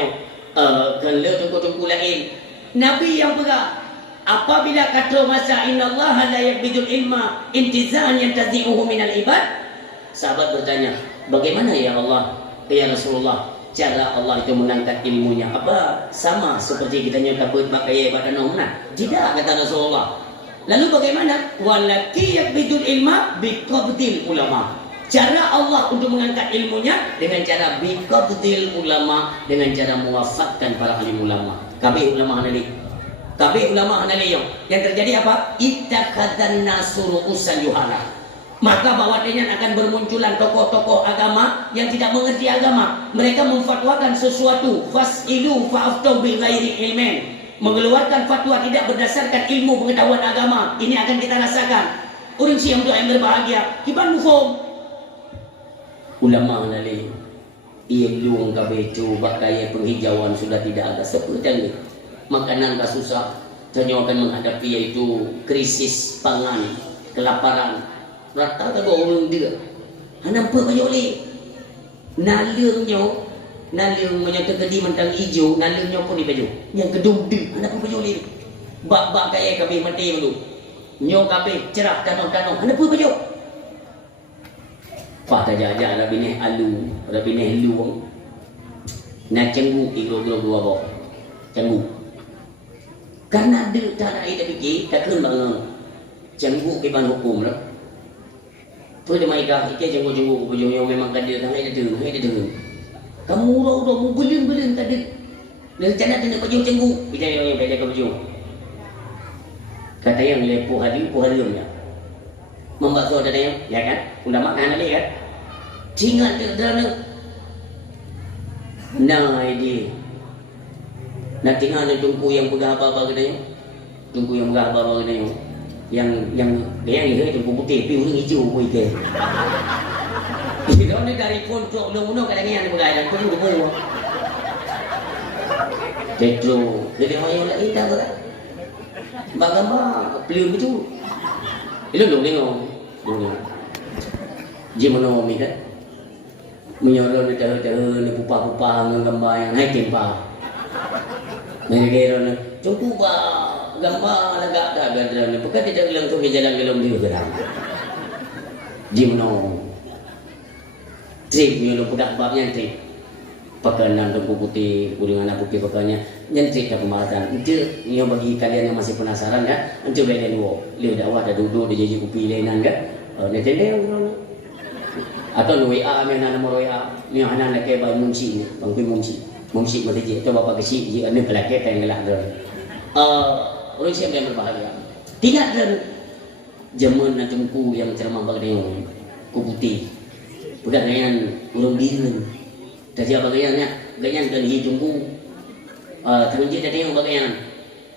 Kalau tunggu lain, Nabi yang pegang. Apabila kata masa Inna Allah la yaqbidul ilma intiza'an yantazi'uhu minal ibad. Sahabat bertanya, bagaimana ya Allah, ya Rasulullah, cara Allah itu mengangkat ilmunya? Apa sama seperti kita nyata pakai pada nomna? Tidak, kata Rasulullah. Lalu bagaimana? Walaki yaqbidul ilma biqabdil ulama. Cara Allah untuk mengangkat ilmunya dengan cara biqabdil ulama, dengan cara mewafatkan para alim ulama. Kami ulama hanali. Yang terjadi apa? Ittakhadzan nasuru usan yuhana. Maka bawahnya akan bermunculan tokoh-tokoh agama yang tidak mengerti agama. Mereka memfatwakan sesuatu, fas'ilu fa'aftu bi ghairi ilmin. Mengeluarkan fatwa tidak berdasarkan ilmu pengetahuan agama. Ini akan kita rasakan. Orang siang doa yang berbahagia, kiban mufum. Ulama nali ilung kabecu bakaya penghijauan sudah tidak ada seperti ini. Makanan tak susah, hanya akan menghadapi yaitu krisis pangan, kelaparan. Rata-rata orang dia nampak kaya oleh nalirnya menyangka kedi mentang hijau, nalirnya pun di baju yang kedua dia nampak kaya oleh bak-bak kaya kami mati dulu nyok kami cerah tanong-tanong nampak baju pak tajak-ajak ada bini alu ada bini luang nak cenggu igro-igro dua bok cenggu karena dia tak nak ada fikir tak kena bangun cenggu kiban hukum lah. Tu dia mereka ikut jenguk-jenguk baju yang memang kadir tak ada dengar. Kamu udah mau belin kadir. Dia cakap nak baju jenguk, kita yang belajar baju. Kata yang lepuh hadiumnya. Membasuh dadanya, ya kan? Udah makan ada kan? Tinggal terdalam. Nah ini. Nak tinggal ada tungku yang pegang apa-apa katanya. Tungku yang pegang apa-apa katanya. Yang dia ni tungku putih, tapi orang hijau pun ikan. Itu ni dari pondok long-long kadang-kadang yang pegang dan perlu dulu. Tetro, jadi orang yang lain dah berat. Bagaimana beliau itu? Itu dong tengok. Gimana mi kan? Menyorot ni terus ni pupa-pupa gambar yang naik tempat. Ni dia ni cukup gambar lagak dah gadran ni. Bukan tidak bilang tu jalan gelom dia geram. Gimana? Trip ni lo budak babnya trip. Pakanan tungku putih, dengan anak putih pakannya nyentrik ke pembahasan. Itu yang bagi kalian yang masih penasaran kan, itu beda dua. Dia dakwah dah duduk dia jadi kopi lainan kan. Dia tendeng atau WA mana nama WA ni anak nak ke bang munci ni, bang kui munci. Mungsi mati je, coba bapak kecil je, ane pelakir yang gelak dah. Orang siapa yang berbahagia? Tidak ada zaman najumku yang ceramah bagaian ku putih. Bukan dengan urung biru. Tadi apa gayanya? Gayanya kan hidungku. Terunjuk tadi yang bagaian.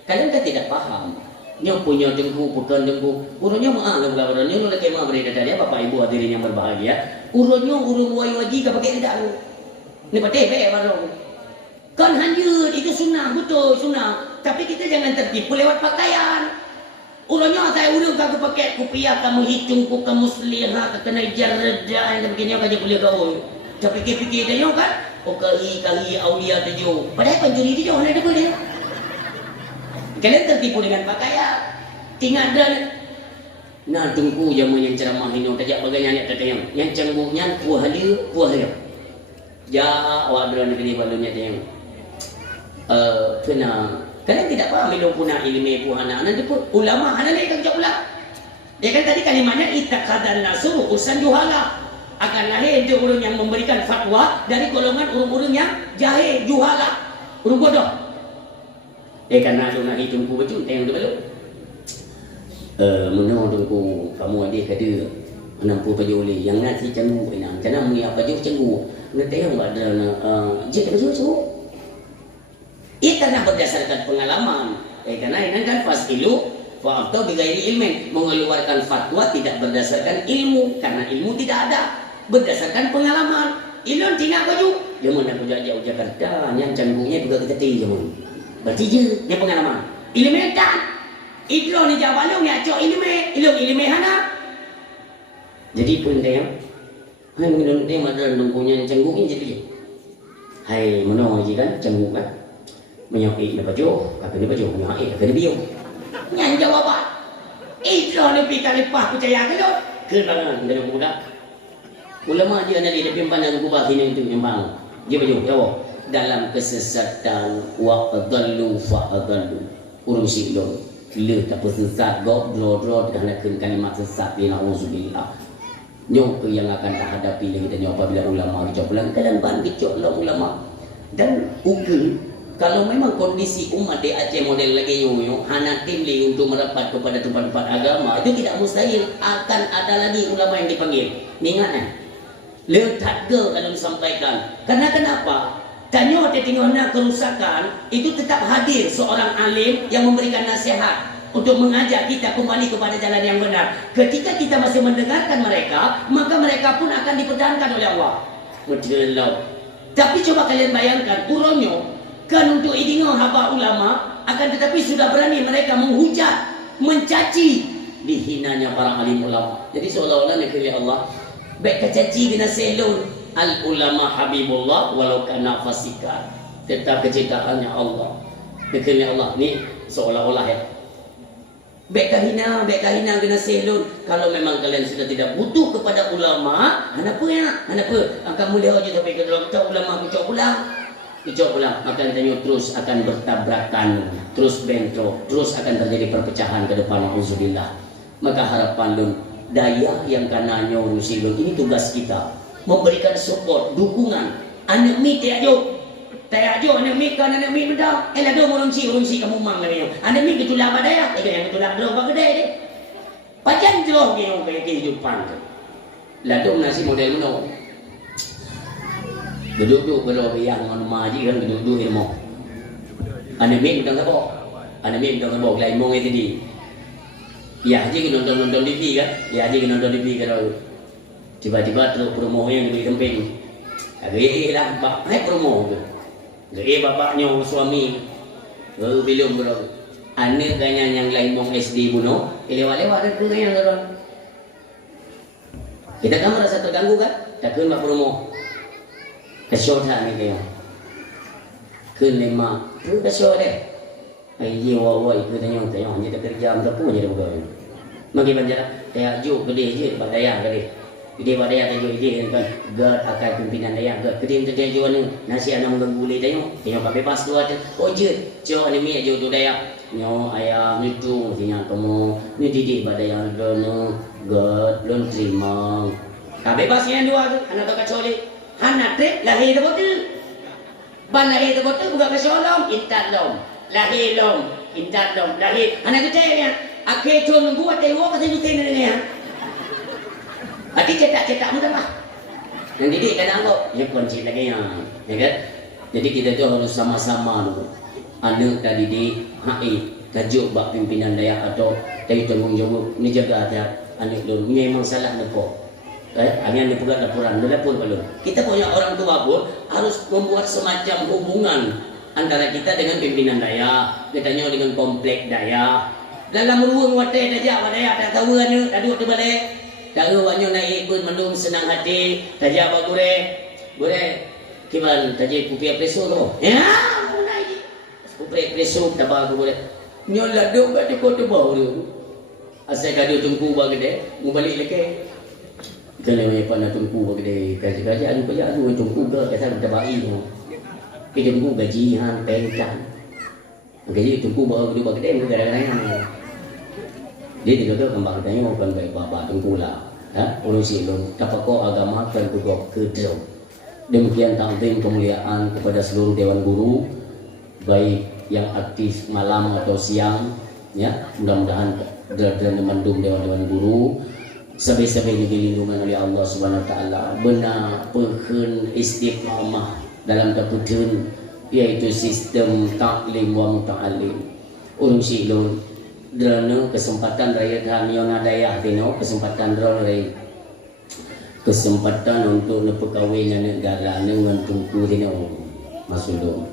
Kalian kan tidak paham. Nyo punya dengku, bukan dengku. Urunnya mah enggak berapa. Nyo nak kemah berita tadi bapak ibu hadirin yang berbahagia. Urunnya urung waji ka pakai tidak lu. Ni pateh be baru. Kan hanyut itu sunnah, betul sunnah. Tapi kita jangan tertipu lewat pakaian. Ulangnya saya urung kagak pakai kopiah kamu hitung ku kamu selihah kena jarda yang begini aja boleh kau. Tapi fikir dia kan, kali aulia tu. Padahal pencuri dia orang ada boleh. Kalian tertipu dengan pakaian. Tinggal dan nah tunggu zaman yang ceramah ini tajak bagainya yang cengguhnya kuahlia. Ya awak berani negeri balunya dia. Kena kalian tidak paham ilmu punah ilmu puhana nanti pun ulama hana lagi kan jawab dia kan tadi kalimatnya itaqadan nasur urusan juhala akan lahir itu orang yang memberikan fatwa dari golongan urung-urung yang jahil juhala urung bodoh karena ada nak hitung ku betul tengok tu belum menurut ku kamu adik kata menampu baju oleh yang nasi cenggu macam mana baju cenggu nanti yang ada je baju cenggu. Itu karena berdasarkan pengalaman. Karena ini kan fasilu fa'aftu bighairi ilmin, mengeluarkan fatwa tidak berdasarkan ilmu karena ilmu tidak ada, berdasarkan pengalaman. Ilmu tinggal baju. Dia mana kerja jauh Jakarta, yang canggunya juga kita tinggal. Berarti dia pengalaman. Ilmu kan. Itu ni jawab lu ni acok ilmu hana. Jadi pun dia hai mengenai dia madran dongkunya canggunya jadi. Hai menong aja kan canggu kan. Menyokik na baju, kata ni baju, menyokik kata ni biung. Nyan jawab apa? Itu lebih kali pah percaya ke lo? Kenangan dari budak. Ulama dia nanti lebih pandang kubah ini itu yang bang. Dia baju, jawab. Dalam kesesatan wa adallu fa adallu. Urung silong. Le tak tersesat goblok kerana kalimat sesat di nauzubillah. Nyok yang akan terhadapi lagi dan apabila ulama kicau pulang kalian ban kicau ulama dan ukul. Kalau memang kondisi umat di Aceh model lagi yoyo, hana timli untuk merapat kepada tempat-tempat agama, itu tidak mustahil akan ada lagi ulama yang dipanggil. Ingat letak ke kalau disampaikan. Karena kenapa? Tanya tengoknya kerusakan, itu tetap hadir seorang alim yang memberikan nasihat untuk mengajak kita kembali kepada jalan yang benar. Ketika kita masih mendengarkan mereka, maka mereka pun akan dipertahankan oleh Allah. Betul. Tapi coba kalian bayangkan, uronyo kan untuk idingo haba ulama akan tetapi sudah berani mereka menghujat, mencaci dihinanya para alim ulama. Jadi seolah-olah negeri Allah baik kecaci kena selon al ulama habibullah walau kana fasika. Tetap kecintaannya Allah. Negeri Allah ni seolah-olah ya. Baik kahina kena selon. Kalau memang kalian sudah tidak butuh kepada ulama, kenapa ya? Kenapa? Kamu lihat je sampai ke dalam ulama kicau pulang. Kicau pulang akan tanya terus akan bertabrakan, terus bentrok, terus akan terjadi perpecahan ke depan auzubillah. Maka harapan lun daya yang kananya urusi lun ini tugas kita memberikan support, dukungan. Anak mi tiajo anak mi kan anak mi mendah. Lado urungsi kamu mang ni. Anak mi ketulak badaya, yang ketulak dro ba gede deh. Pacan jauh gitu kayak kehidupan. Lado nasi model mana? Duduk berapa yang mana maji kan duduk ilmu. Anak mi bukan apa, lain mong itu di. Ya aja kita nonton TV kan, kalau tiba-tiba terus promo yang di kemping. Agak lah, bapak promo tu. Bapaknya suami, belum bro. Anak kanya yang lain mong SD bunuh, lewat-lewat ada yang orang. Kita kan merasa terganggu kan? Takkan bak promo. Kesyuatan ni kaya Kun lima Kun kesyuat deh Ayi wawai Kun tanya Hanya tak kerja Mereka pun je dah buka Magi banjar Kayak juk gede je Bak daya gede Gede bak daya Tanya gede kan Gad akai pimpinan daya Gad gede macam tanya jual ni Nasi anak mengguli Tanya kat bebas tu aja Oh je Cok ni mi juk tu daya Nyo ayam itu Tanya kamu Ni didik bak daya Gad Belum terima Kat bebas yang dua tu Anak tak kacau ni Anak trip lahir dah betul. Ban lahir tu betul buka ke solong, intat lom. Lahir lom, intat lom, lahir. Anak kita ni, akhir tu nunggu atai wak kasi nutin ni. Hati cetak-cetak mudah lah. Dan didik kadang kok, ya kunci lagi ya kan? Jadi kita tu harus sama-sama tu. Anak dan didik, tajuk bak pimpinan dayak atau dari tanggungjawab ni jaga adat anak tu. Memang salah lepo. Hanya dia pegang laporan, dia lapor belum. Kita punya orang tua pun harus membuat semacam hubungan antara kita dengan pimpinan daya, katanya dengan komplek daya. Dalam ruang wadah daya, tak tahu anu, tak duduk di balik. Tak tahu wanyo naik pun menung senang hati. Daya apa gure, kiban taji kupi preso tu. Ya, mulai. Kupi preso tak bagus gure. Nyola duk kat di kota baru. Asal kado tungku bagede, mau balik lagi. Kalau yang pernah tunggu bagi kerja anu kerja anu tunggu ke kasar kita bayi tu. Kita tunggu gajian pengkan. Gaji tunggu bawa dia bagi dia kadang-kadang. Dia tidak kembang tanya bukan baik bapa tunggu lah. Orang silum dapat kau agama dan juga kedua. Demikian takdim kemuliaan kepada seluruh dewan guru baik yang aktif malam atau siang ya. Mudah-mudahan dan mendung dewan-dewan guru sampai-sampai dilindungi oleh Allah Subhanahu Wa Taala. Benar pehun istiqamah dalam keputusan yaitu sistem taklim wa muta'alim. Urung silun drone kesempatan raya dhaniona dayah dino kesempatan drone kesempatan untuk nepekawin negara dengan tungku dino masudum.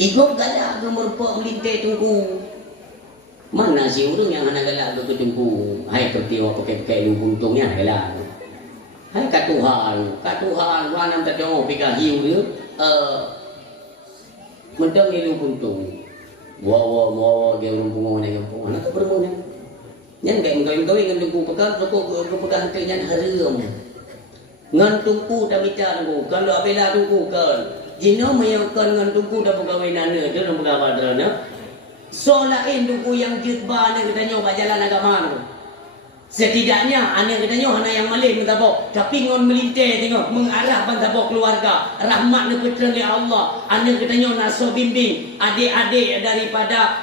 Igok gala nomor po melintai tungku. Mana si urang yang anak galak ke tungku. Hai pertiwa pakai lu buntungnya helah. Hai katuhan wanam tadong pika hiu dia. Mentang lu buntung. Wawa dia rumpung ni kampung. Anak bermu ni. Nyan gay ngawin dengan tungku pekan pokok pekan kenyan hareum. Ngan tungku dah bicara ku. Kalau apela tungku kan. Jino mayangkan ngan tungku dah pegawainan dia dah pegawaian solain duku yang jutba anak katanya buat jalan agama tu. Setidaknya anak katanya anak yang malih mentabok. Tapi ngon melintai tengok mengarah bantabok keluarga. Rahmat nepetran oleh Allah. Anak katanya naso bimbing adik-adik daripada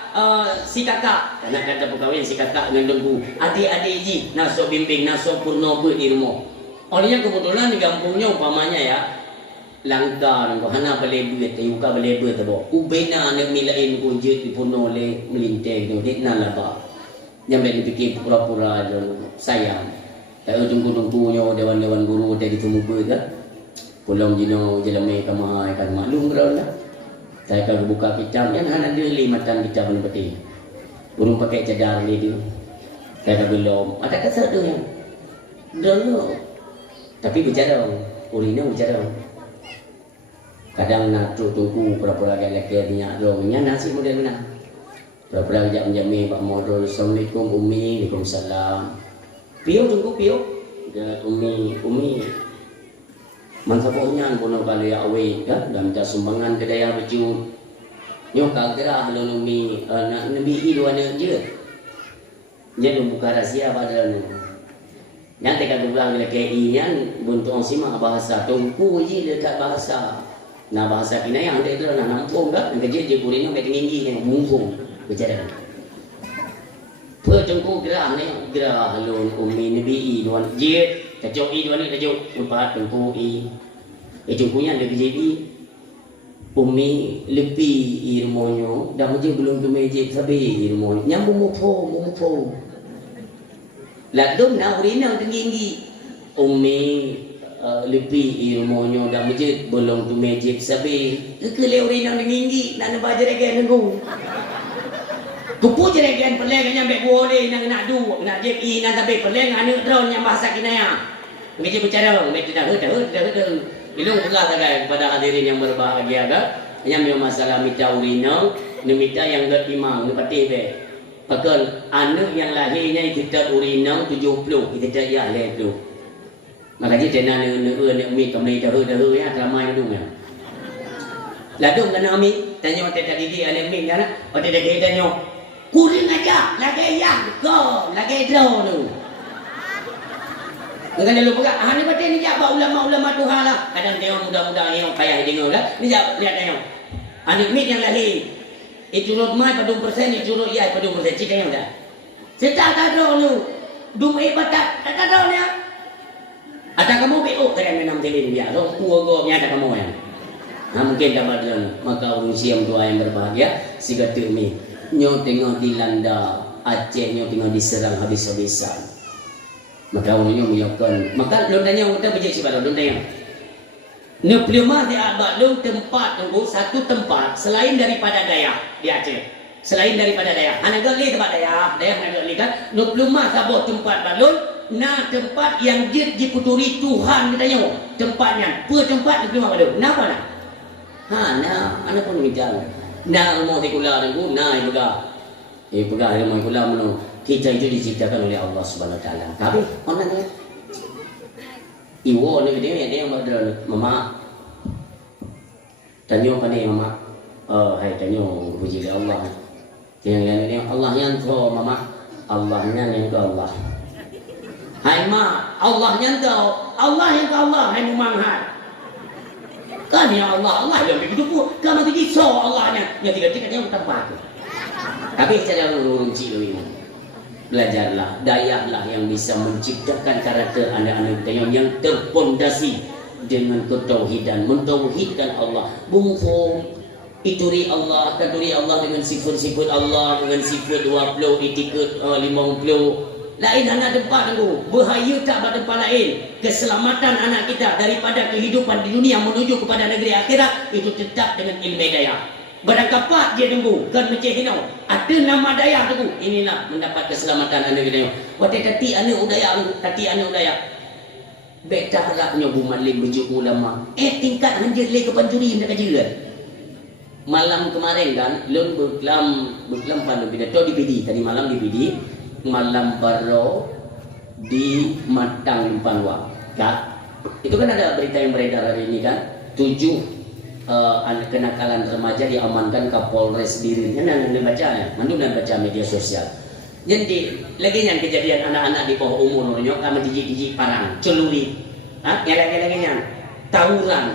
si kakak. Anak kata perkahwin si kakak dengan duku. Adik-adik ji naso bimbing naso purnoba di rumah. Olehnya kebetulan di kampungnya umpamanya ya. Langgar ko hana balebe tayo ka balebe tabo ubena na milain ko jet dipuno le melinteng no dit na laba nyambe dipikir pura-pura sayang tayo tunggu-tunggu nyo dewan-dewan guru dari tumuba ka pulang jino jelame kamai kan maklum ro lah saya ka buka kitab yan hana dili matan kitab ni peti burung pakai cadar ni dia saya ka belum ada kasar tu yang dulu tapi bicara urina bicara kadang nak tunggu pura-pura galak-galaknya rohnya nasi model mana pura-pura ajak menjami Pak Modul Assalamualaikum Umi Waalaikumsalam piu tunggu piu dia Umi manfaatnya bono kalau ya awe kan dan minta sumbangan ke daya baju nyok kagera halon Umi nak nabi dua anak je dia buka rahsia padahal yang teka bilang lagi ian buntung simak bahasa tunggu je dekat bahasa. Nah bahasa kina yang ada itu lah nampung kan, kerja je kurino kayak tinggi yang mumpung bicara. Pertengku gerah ni, gerah halun Umi Nabi Iwan je, tajuk Iwan ni tajuk empat tengku tengkunya ada jadi Umi lebih irmonyo, dah macam belum tu mejek sabi irmonyo, nyambung mupo. Lalu nak urina tinggi Umi lebih ilmunya dah masjid belum tu magic sabi keleu rinang tinggi nak baca regen nunggu kupu jeragan peleng nyambe boleh nak du nak je nak tapi peleng anu drone yang bahasa kinaya ngeje bicara ngeje dah ilung pula sagai kepada hadirin yang berbahagia kan yang masalah mita urina mita yang gat imam ni patih be pakal anak yang lahirnya kita urina 70 kita ya le tu makanya tena ne umi kami dah ya ramai dong ya ladung kan ami tanya tadi di alamin kan pada dek tanya kuring aja lagi yang go lagi draw tu Dengan dia lupa ni betul ni jawab ulama-ulama Tuhan lah. Kadang tengok muda-muda yang payah dengar lah. Ni jawab lihat tengok. Anak mit yang lahir. Itu rot mai padung persen, itu rot iai padung persen. Cik tengok dah. Saya tak tahu lu. Dumai batak tak tahu ni. Ada kamu BO kadang menam telin dia. So go nya ada kamu yang. Mungkin dapat jalan. Maka orang siam tua yang berbahagia si kata mi. Nyo tengok dilanda Aceh nyo tengok diserang habis-habisan. Maka orangnya menyokong. Maka lu tanya kita bejek si baru, lu tanya. Nepluma di Abadung tempat tunggu satu tempat selain daripada Dayak di Aceh. Selain daripada Dayak. Anak gali tempat Dayak nak gali kan. Nepluma sabuh tempat balun. Nah tempat yang diputuri Tuhan katanya. Tempatnya. Pua tempat nepluma balun. Kenapa nak? Nah, anak pun bicara. Nah, mau sekula tunggu, nah ibuga. Ibuga ilmu sekula menu. Kita itu diciptakan oleh Allah Subhanahu Wa Taala. Tapi orang ni, iwo ni dia yang berada mama. Tanya pada mama, hai tanya puji Allah. Yang dia Allah yang kau mama, Allahnya yang kau Allah. Hai ma, Allah yang kau Allah, hai mumanghat. Kan ya Allah yang begitu pun. Kamu tinggi so Allahnya, yang tiga-tiga yang tempat. Tapi cara mengunci ini. Belajarlah, dayaklah yang bisa menciptakan karakter anak-anak kita yang terpondasi dengan ketauhidan, mentauhidkan Allah. Bungfu ituri Allah, kaduri Allah dengan sifat-sifat Allah, dengan sifat 20, etiket 50. Lain anak tempat tu, bahaya tak pada tempat lain. Keselamatan anak kita daripada kehidupan di dunia menuju kepada negeri akhirat itu tetap dengan ilmu dayak. Berakapat dia tunggu kan macam hinau. Ada nama daya tunggu. Inilah mendapat keselamatan anak kita. Waktu tati anak udaya. Beta harapnya bu malim bujuk ulama. Tingkat hanjir le ke panjuri hendak kajian. Malam kemarin kan, lun berkelam pada pidato di PD. Tadi malam di PD, malam baru di Matang Panwa. Kak, itu kan ada berita yang beredar hari ini kan. 7 kenakalan remaja diamankan Kapolres dirinya. Anda baca ya, mana baca media sosial. Jadi lagi yang kejadian anak-anak di bawah umur nyok sama jiji parang, celuri, lagi-laginya tawuran.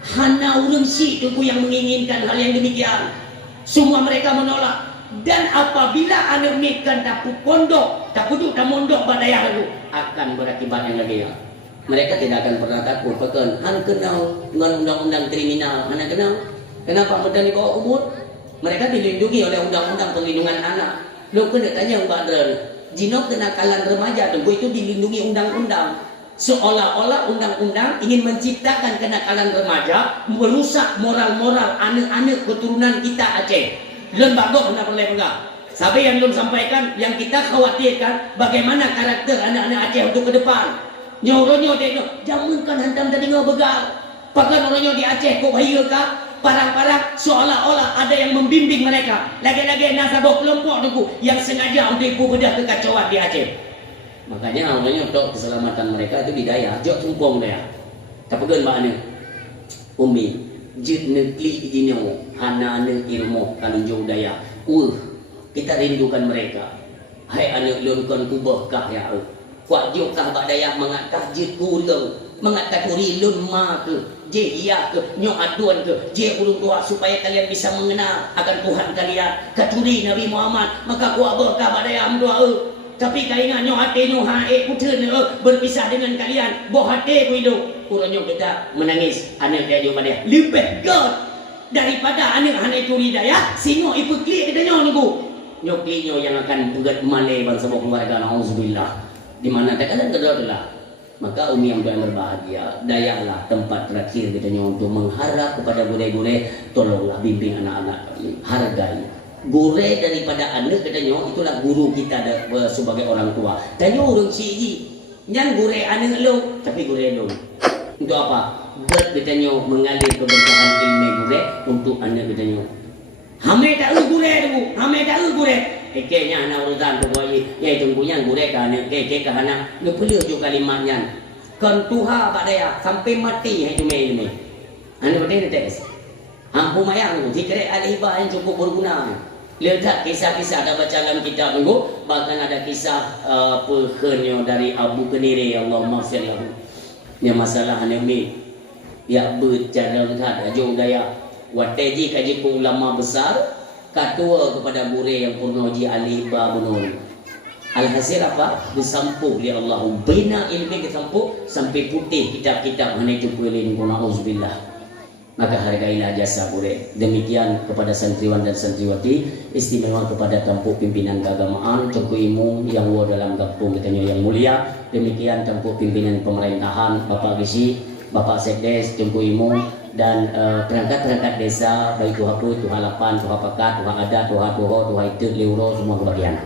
Hana orang si itu yang menginginkan hal yang demikian. Semua mereka menolak. Dan apabila anak nikah tak pondok, tak duduk tak mondok badaya lalu akan berakibat yang lagi ya. Mereka tidak akan pernah takut. Bahkan, anak kenal dengan undang-undang kriminal. Anak kenal. Kenapa muda di bawah umur? Mereka dilindungi oleh undang-undang perlindungan anak. Lo kena tanya Mbak Dren. Jino kenakalan remaja tu itu dilindungi undang-undang. Seolah-olah undang-undang ingin menciptakan kenakalan remaja, merusak moral-moral anak-anak keturunan kita Aceh. Lembaga hendak boleh enggak? Sampai yang belum sampaikan, yang kita khawatirkan bagaimana karakter anak-anak Aceh untuk ke depan. Nyoronyo tengok, jangankan hantam tadi ngau begal. Pakai orangnya di Aceh kok bahaya kah? Parang-parang seolah-olah ada yang membimbing mereka. Lagi-lagi nasabah kelompok tu yang sengaja untuk bedah kekacauan di Aceh. Makanya orangnya untuk keselamatan mereka itu bidaya, jok tumpong dia. Tak pegan makna. Umi, jid negeri jinyo, hana ne ilmu kalunjung daya. Kita rindukan mereka. Hai anak lurkan kubah kah ya. Kuat jokah bak dayak mengatkah je kurang, mengatkah kurilun ma ke, je iya ke, nyo aduan ke, je ulung tua supaya kalian bisa mengenal akan Tuhan kalian. Katuri Nabi Muhammad, maka ku abah kah bak dayak doa. Tapi kau ingat nyo hati nyo hae putra berpisah dengan kalian, boh hati ku hidup. Kurangnya kita menangis anak dia jumpa dia. Lebih god daripada anak turi daya, singo ipu klik kita nyo nunggu. Nyo klik nyo yang akan buat malai bangsa keluarga. Alhamdulillah. Di mana tekanan kedua adalah maka umi yang berbahagia, dayaklah tempat terakhir kita untuk mengharap kepada gure-gure, tolonglah bimbing anak-anak kami, hargai gure daripada anak katanya itulah guru kita sebagai orang tua. Tanya orang siji nyan gure anak lo tapi gure lo untuk apa? Buat katanya mengalir keberkahan ilmu gure untuk anak katanya. Hame tak gure tu, hame tak gure. Keknya anak urusan tu boy, ya tunggunya gure kan keke ke anak. Lu perlu juga kalimatnya. Kan Tuhan badaya sampai mati hai cuma ini. Anu betul ni tes. Hampu mayang tu dikira alihbah yang cukup berguna. Lihat kisah-kisah ada baca dalam kitab minggu, bahkan ada kisah pekenyo dari Abu Keniri, Allahumma fir lahu. Yang masalah ni ya bercara lihat ajo daya wateji kaji ku ulama besar katua kepada gure yang purnoji ali babunun. Alhasil apa? Disampu oleh Allah. Bina ilmu disampu sampai putih kitab-kitab mana itu pelin guna auzubillah. Maka hargailah jasa gure. Demikian kepada santriwan dan santriwati, istimewa kepada tampuk pimpinan keagamaan, Tengku Imung yang war dalam gabung katanya yang mulia. Demikian tampuk pimpinan pemerintahan, Bapak Gisi, Bapak Sekdes, Tengku Imung, dan perangkat-perangkat desa, baik Tuha Put, Tuha Lapan, Tuha Pakat, Tuha Adat, Tuha Tuho, Tuha Itu, Leuro, semua kebagian.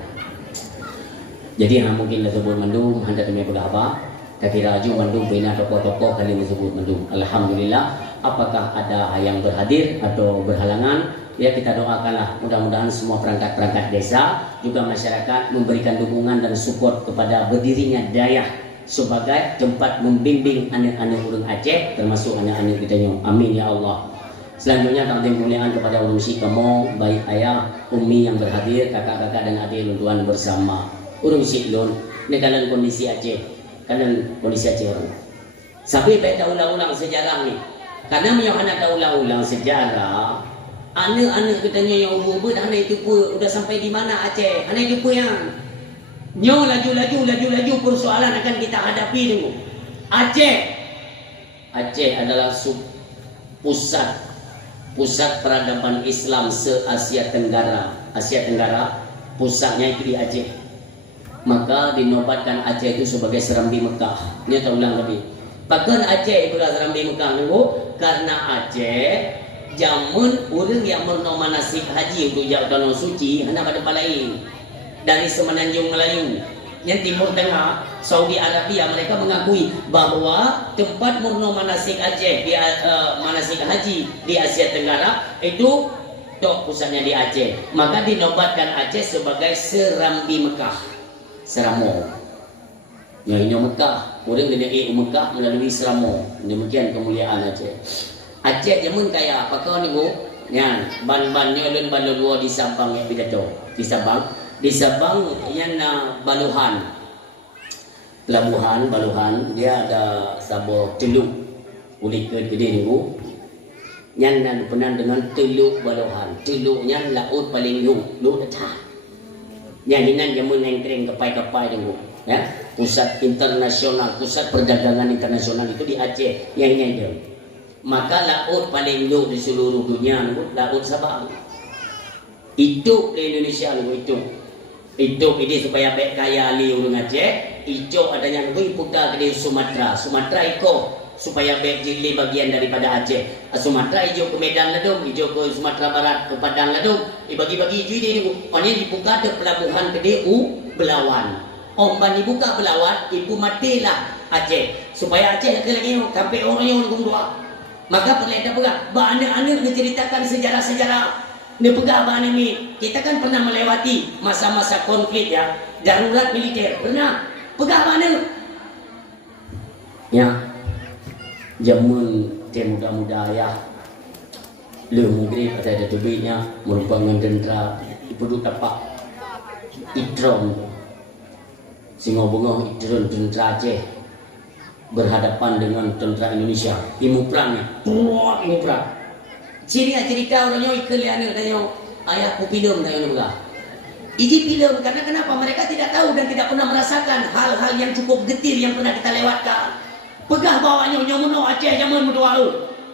Jadi mungkin lah sebut mandum, hendak kami apa? Kaki raju mandum bina tokoh-tokoh kali disebut mandum. Alhamdulillah. Apakah ada yang berhadir atau berhalangan? Ya kita doakanlah mudah-mudahan semua perangkat-perangkat desa juga masyarakat memberikan dukungan dan support kepada berdirinya Dayah sebagai tempat membimbing anak-anak orang Aceh termasuk anak-anak kita nyong. Amin ya Allah. Selanjutnya takdim kemuliaan kepada Urung Si Kemo, baik ayah, umi yang berhadir, kakak-kakak dan adik tuan bersama. Urung Si Lun, ini kalian kondisi Aceh, kalian kondisi Aceh orang. Sampai baik ulang-ulang sejarah ni. Karena anak tahu ulang sejarah, anak-anak katanya yang umur anak itu pun udah sampai di mana Aceh, anak itu pun yang nyo laju persoalan akan kita hadapi dulu. Aceh adalah pusat peradaban Islam se-Asia Tenggara. Asia Tenggara pusatnya itu di Aceh. Maka dinobatkan Aceh itu sebagai Serambi Mekah. Ini tahu ulang lebih. Bahkan Aceh itulah Serambi Mekah dulu karena Aceh jamun orang yang bernama manasik haji untuk jauh tanah suci hendak pada lain dari Semenanjung Melayu yang Timur Tengah Saudi Arabia mereka mengakui bahwa tempat murno manasik Aceh di manasik haji di Asia Tenggara itu pusatnya di Aceh, maka dinobatkan Aceh sebagai Serambi Mekah, Seramo. Ya ini Mekah, orang dari Mekah melalui Selamo. Demikian kemuliaan Aceh. Aceh jamun kaya apa kau ni bu? Ya, ban-bannya dan balua di Sabang ya pidato. Di Sabang yang Baluhan. Pelabuhan Baluhan dia ada sabor teluk. Ulik ke gede ni bu. Yang penan dengan teluk Baluhan. Teluknya laut paling laut dah. Yang ini jamun yang kering kapal-kapal ni bu. Ya, pusat internasional, pusat perdagangan internasional itu di Aceh yang ini. Maka laut paling luas di seluruh dunia laut Sabang. Itu di Indonesia itu ini supaya baik kaya ali orang Aceh. Itu adanya lebih putar di Sumatera. Sumatera iko supaya baik jili bagian daripada Aceh. Sumatera hijau ke Medan ladung, hijau ke Sumatera Barat ke Padang ladung. Dibagi-bagi hijau ini. Maknanya dibuka ada pelabuhan ke Belawan. Omban dibuka Belawan, ibu matilah Aceh. Supaya Aceh lagi sampai orang yang dua. Maka perlihatkan pegah. Anak-anak menceritakan sejarah-sejarah. Dia pegah bahan ini. Kita kan pernah melewati masa-masa konflik ya. Darurat militer. Pernah. Pegah bahan ya. Jamun muda-muda ya. Mungkin ada tubiknya. Merupakan tentera. Ibu tapak. Itrom. Singo bunga itron tentera Aceh berhadapan dengan tentera Indonesia. Ilmu perangnya, ilmu perang. Cerita orangnya ikelian katanya ayahku film katanya juga. Ini film karena kenapa mereka tidak tahu dan tidak pernah merasakan hal-hal yang cukup getir yang pernah kita lewatkan. Pegah bawahnya nyomono Aceh zaman berdoa.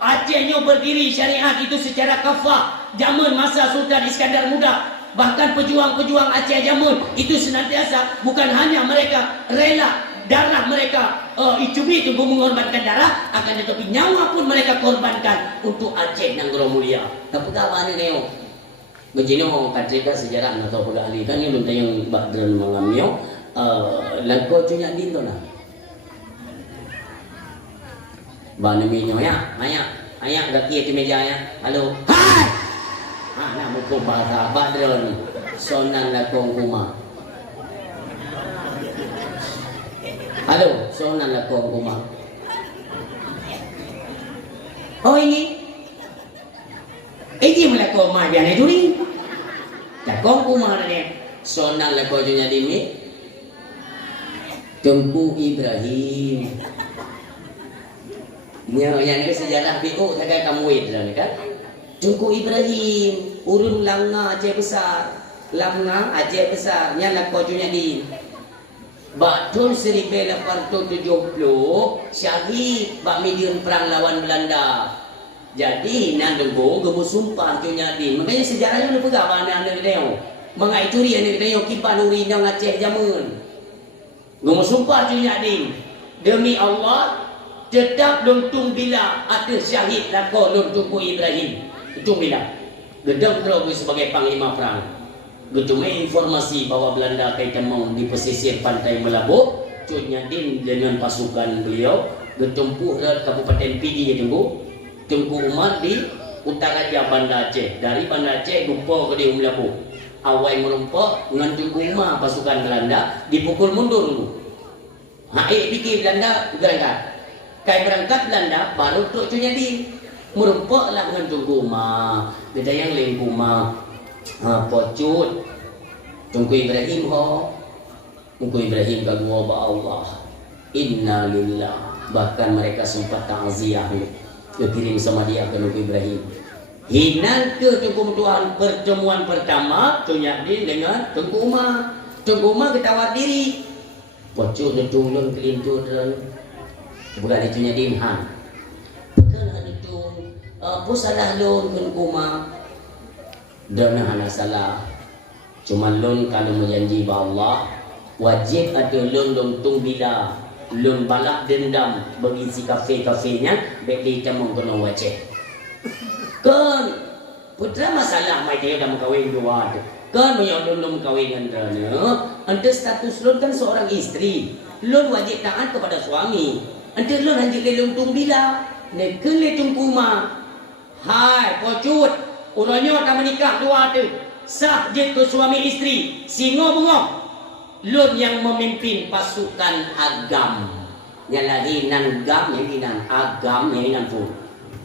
Acehnya berdiri syariat itu secara kafah zaman masa Sultan Iskandar Muda. Bahkan pejuang-pejuang Aceh jamun itu senantiasa bukan hanya mereka rela darah mereka icubi itu mengorbankan darah, akan tetapi nyawa pun mereka korbankan untuk Aceh Nanggro mulia. Tapi kapan ini yo? Begini orang kata sejarah atau pula ahli kan ini yang Badran mengambil lagu cunya din tu lah. Bani minyo ya, ayah laki di meja ya. Halo. Hai. Nak muka bahasa Badran sonan lakong rumah. Halo, sonan lakong rumah. Oh ini melakong rumah biar itu ni. Tak kong kumah ni sonal lah kau junya dimi Tengku Ibrahim. Yang ni sejarah BO tak kamu wait dah kan. Tengku Ibrahim urun langa Aceh besar. Langa Aceh besar nya lah kau junya di Batun 1870 syahid bak mediun perang lawan Belanda. Jadi nan denggo gemu sumpah junya di. Makanya sejarahnya udah pegang mana dia. Mengai turi ni kita yo kipan uri nang Aceh jamun. Gemu sumpah junya di. Demi Allah tetap lontung bila ada syahid lako lontung Ibrahim. Itu bila. Gedang terlalu sebagai panglima perang. Cuma informasi bahwa Belanda kaitan mau di pesisir pantai Melabu, Cutnya Din dengan pasukan beliau bertempuh ke Kabupaten Pidi ya Tengku Umar di utara Banda Aceh. Dari Banda Aceh lupa ke di Melabu. Awal merempak dengan Tengku Umar pasukan Belanda dipukul mundur dulu. Fikir Belanda berangkat. Kai berangkat Belanda baru Tok Cutnya Din merempaklah dengan Tengku Umar. Beda yang lain Umar. Pocut Tengku Ibrahim Tengku Ibrahim kagum Allah inna lillah. Bahkan mereka sempat ta'ziah kirim sama dia ke Tengku Ibrahim. Hinan ke Tengku Tuhan pertemuan pertama Cutnya Din dengan Tengku Umar. Tengku Umar ketawar diri Pocut ditulung kelintur bukan Cutnya Din bukan itu apa salah lo Tengku Umar. Dan hana salah. Cuma lon kalau menjanji bahwa Allah wajib ada lon lontung bila lon balak dendam berisi kafe-kafenya baik dia mengkena wajib. Kan putra masalah mai dia dah mengkawin dua tu. Kan yang lon kawin andana, ante status lon kan seorang isteri. Lon wajib taat kepada suami. Ante lon hanya lontung bila ne kele tungkuma. Hai pocut urangnya tak menikah dua tu sah je tu suami isteri singo bengok lun yang memimpin pasukan agam nyalahi nan gam yang inan agam yang inan pun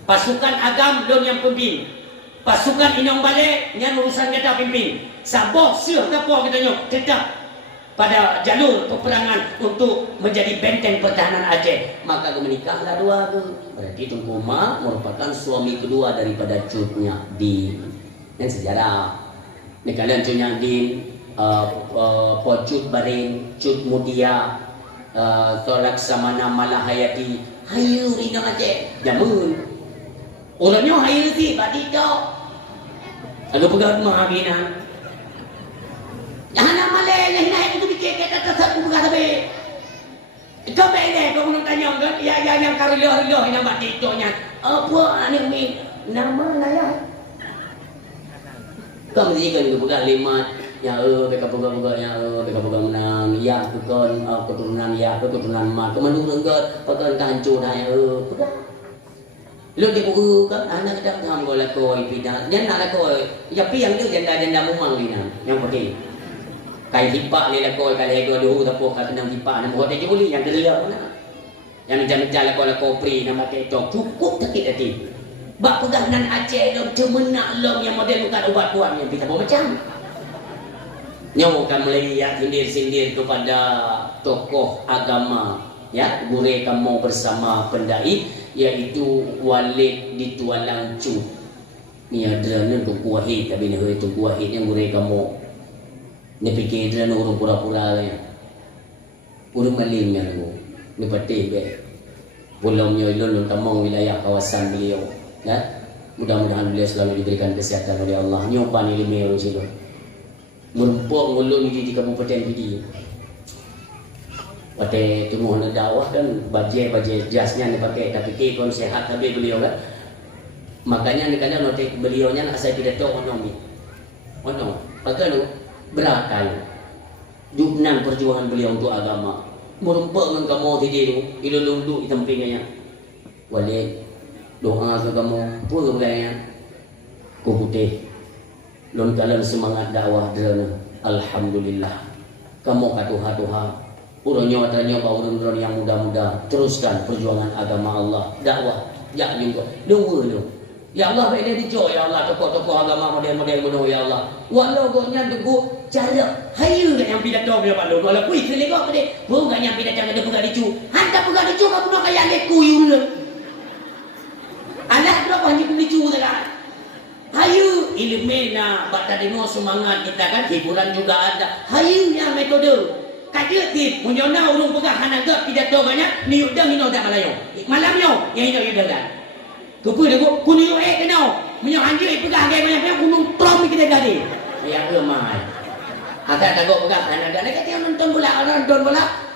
pasukan agam lun yang pimpin pasukan inong balik yang urusan kita pimpin saboh sih kapo kita nyok tetap pada jalur peperangan untuk menjadi benteng pertahanan Aceh. Maka menikahlah dua tu. Berarti Tengku Umar merupakan suami kedua daripada Cutnya Din. Dan sejarah ni kalian Cutnya Din Pocut Barin Cut Mudia Tolak Samana Malahayati hayu rinang Aceh jamun orangnya hayu ti badi tok ada pegang mahabinan jangan malay yang hina itu bikin kita tersebut bukan tapi coba ini kau nak tanya kan ya yang karilo yang badi toknya apa ni nama naya kau mesti kan bukan lima ya mereka pegang ya mereka pegang menang ya bukan keturunan ya keturunan mak kemandu renggat pegang hancur ya pegang lu dia buku kan anak kadang ham kau lakoi pindah dia nak lakoi ya pi yang dia janda mumang ni yang pergi kai hipak ni lakoi kali dua tapo kat nang hipak nak buat dia boleh yang gelia mana yang jalan lakoi pri nama ketok cukup sakit hati bak pegang nan Aceh dok cemenak lom yang model bukan ubat buat yang kita macam nyawakan melihat sindir-sindir kepada tokoh agama ya gure kamu bersama pendai yaitu Walid di Tualang Cu ni ada Tengku Wahid tapi ni Tengku Wahid yang gure kamu ni fikir dia orang pura-pura ya urang malingnya ni patih be bolongnya ilun tamang wilayah kawasan beliau ya mudah-mudahan beliau selalu diberikan kesehatan oleh Allah nyoba ni limau situ merumpuk ngulun di Kabupaten Pidi. Pakai tunggu nak dakwah kan baju jasnya ni pakai tapi kekon sehat tapi beliau kan. Makanya ni kadang notik beliaunya nak saya pidato ekonomi. Ono, pakai lu berakai. Duknan perjuangan beliau untuk agama. Merumpuk dengan kamu tadi tu, ilulundu di tempatnya. Walid doa ke kamu, apa ke Ku putih. Lon kalam semangat dakwah derana alhamdulillah kamu katuha urangnya tanya urang yang muda-muda teruskan perjuangan agama Allah dakwah jak juga dua Ya Allah, beda dijo ya Allah, tokoh-tokoh agama model-model bodoh ya Allah. Walau gonya dugu cara hayu kan yang pidato dia Pak Lur. Walau kui kelego pade, bukan yang pidato ada pegang dicu. Hanta pegang dicu kamu nak kaya leku yul. Anak berapa hanya dicu saja. Hayu ilmena bata demo semangat kita kan hiburan juga ada. Hayunya metode. Kaje tip munyona urung pegang hanaga pidato banyak ni udah mino dak malayo. Malamnya yang ini dah. Kupu dia kuning kenau, menyo anjir pegang gaya banyak gunung trom kita gadi. Ya kemai. Agak takut pegang kan ada lagi yang nonton bola.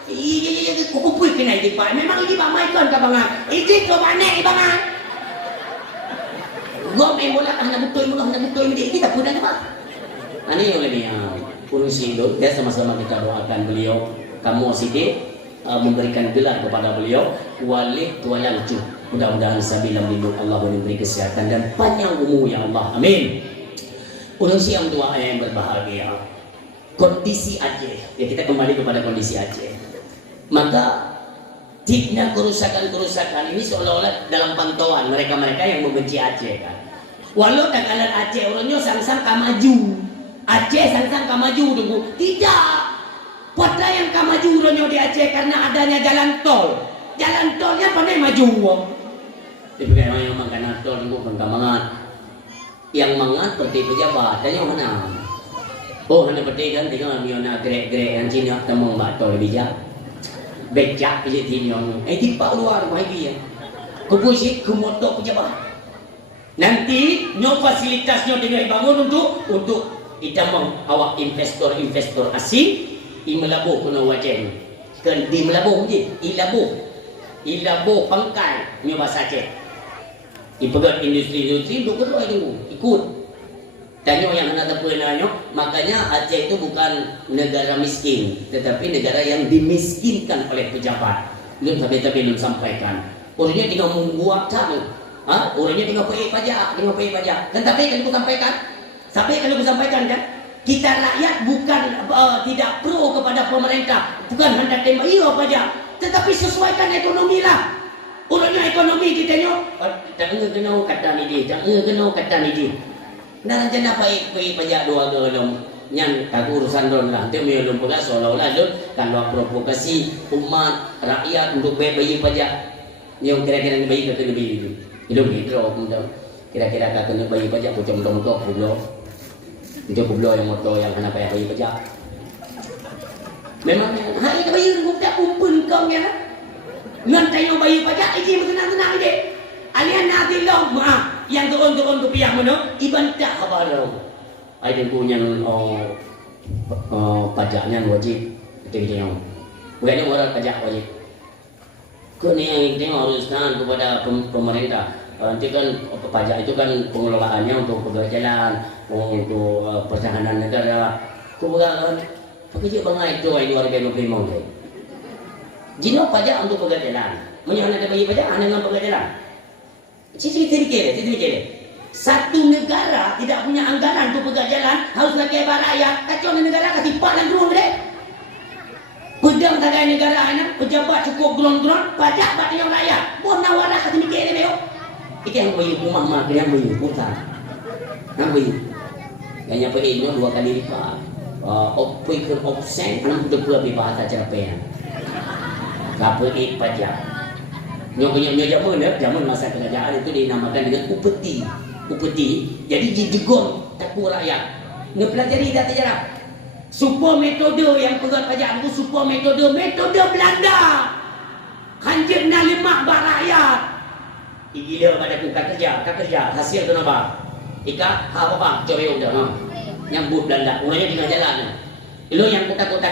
Iya kupu kena itu Pak. Memang ini Pak Maikon ke bangan. Izin ke mana ni bangan? Gua main bola hendak betul dia kita pun ada Pak. Ani oleh dia urus hidup ya sama-sama kita doakan beliau kamu sikit memberikan gelar kepada beliau walid walalju. Mudah-mudahan sabilam lindung Allah memberi kesehatan dan panjang umur ya Allah. Amin. Ulang siang tua yang berbahagia. Kondisi Aceh. Ya kita kembali kepada kondisi Aceh. Maka tipnya kerusakan-kerusakan ini seolah-olah dalam pantauan mereka-mereka yang membenci Aceh kan. Walau takalan Aceh orangnya sang-sang kamaju. Aceh sang-sang kamaju tunggu. Tidak. Pada yang kamaju orangnya di Aceh karena adanya jalan tol. Jalan tolnya pandai maju. Tapi kayak yang makan tol bukan kamangan. Yang mangat seperti pejabat dan yang mana? Oh, hanya seperti kan tinggal miona grek-grek yang Cina temu mbak tol bijak. Becak pilih tinyon. Tipak luar lagi ya. Kebusi kemotok pejabat. Nanti nyo fasilitasnya tinggal dibangun untuk ditambang awak investor asing imelabuh kena wajen. Kan di melabuh je, ilabuh pangkal nyo bahasa Aceh. Ipegat industri duk kedua itu ikut. Tanya yang hendak terpenanya, makanya Aceh itu bukan negara miskin, tetapi negara yang dimiskinkan oleh pejabat. Belum tapi sampaikan. Orangnya tinggal membuatkan, orangnya tinggal pay pajak. Tetapi kalau aku sampaikan kan, kita rakyat bukan tidak pro kepada pemerintah, bukan hendak tembak iya pajak, tetapi sesuaikan ekonomi lah. Urutnya ekonomi kita tengok, jangan kena kata ni dia. Nah jangan pay pajak dua gelong. Yang aku urusan don lah. Dia melum pegang seolah-olah don kalau provokasi umat rakyat untuk bayar pajak. Yang kira-kira bayar kata lebih itu. Hidup gitu kemudian. Kira-kira kata nak bayar pajak pucuk-pucuk pulau. Pucuk yang motor yang kena bayar pajak. Memang hari kita bayar bukan kumpul kau ya. Ngan tayo bayar pajak izin bertenang-tenang ide. Alian nanti long maaf yang turun ke pihak mana ibantah kabarau. Ada punya pajaknya wajib itu yang. Bukan orang pajak wajib. Kau ni yang haruskan kepada pemerintah. Nanti kan pajak itu kan pengelolaannya untuk perjalanan, untuk pertahanan negara. Kau bukan pakai bangai itu ay 2025. Jino pajak untuk perjalanan. Menyana ada bagi pajak anda dengan perjalanan. Cici kira. Satu negara tidak punya anggaran untuk perjalanan harus lagi rakyat. Kacau negara kasih pak dan gerung deh. Pedang tagai negara anak pejabat cukup gerung-gerung pajak bagi yang rakyat. Buat nawarah kasih mikir deh yo. Itu yang bagi rumah mak yang bagi putar. Yang bagi. Banyak pergi 2 kali lipat. Opikir opsen 62 bahasa Jepang. Kapal pajak. Nyo zaman masa kerajaan itu dinamakan dengan upeti. Jadi dijegong takut rakyat. Ngepelajari data sejarah. Super metode yang pegang pajak itu super metode Belanda. Hanjir na lemak rakyat. Gila pada ku kerja hasil tu apa? Ika apa coba udah nyambut Belanda. Orangnya tinggal jalan. Lo yang takut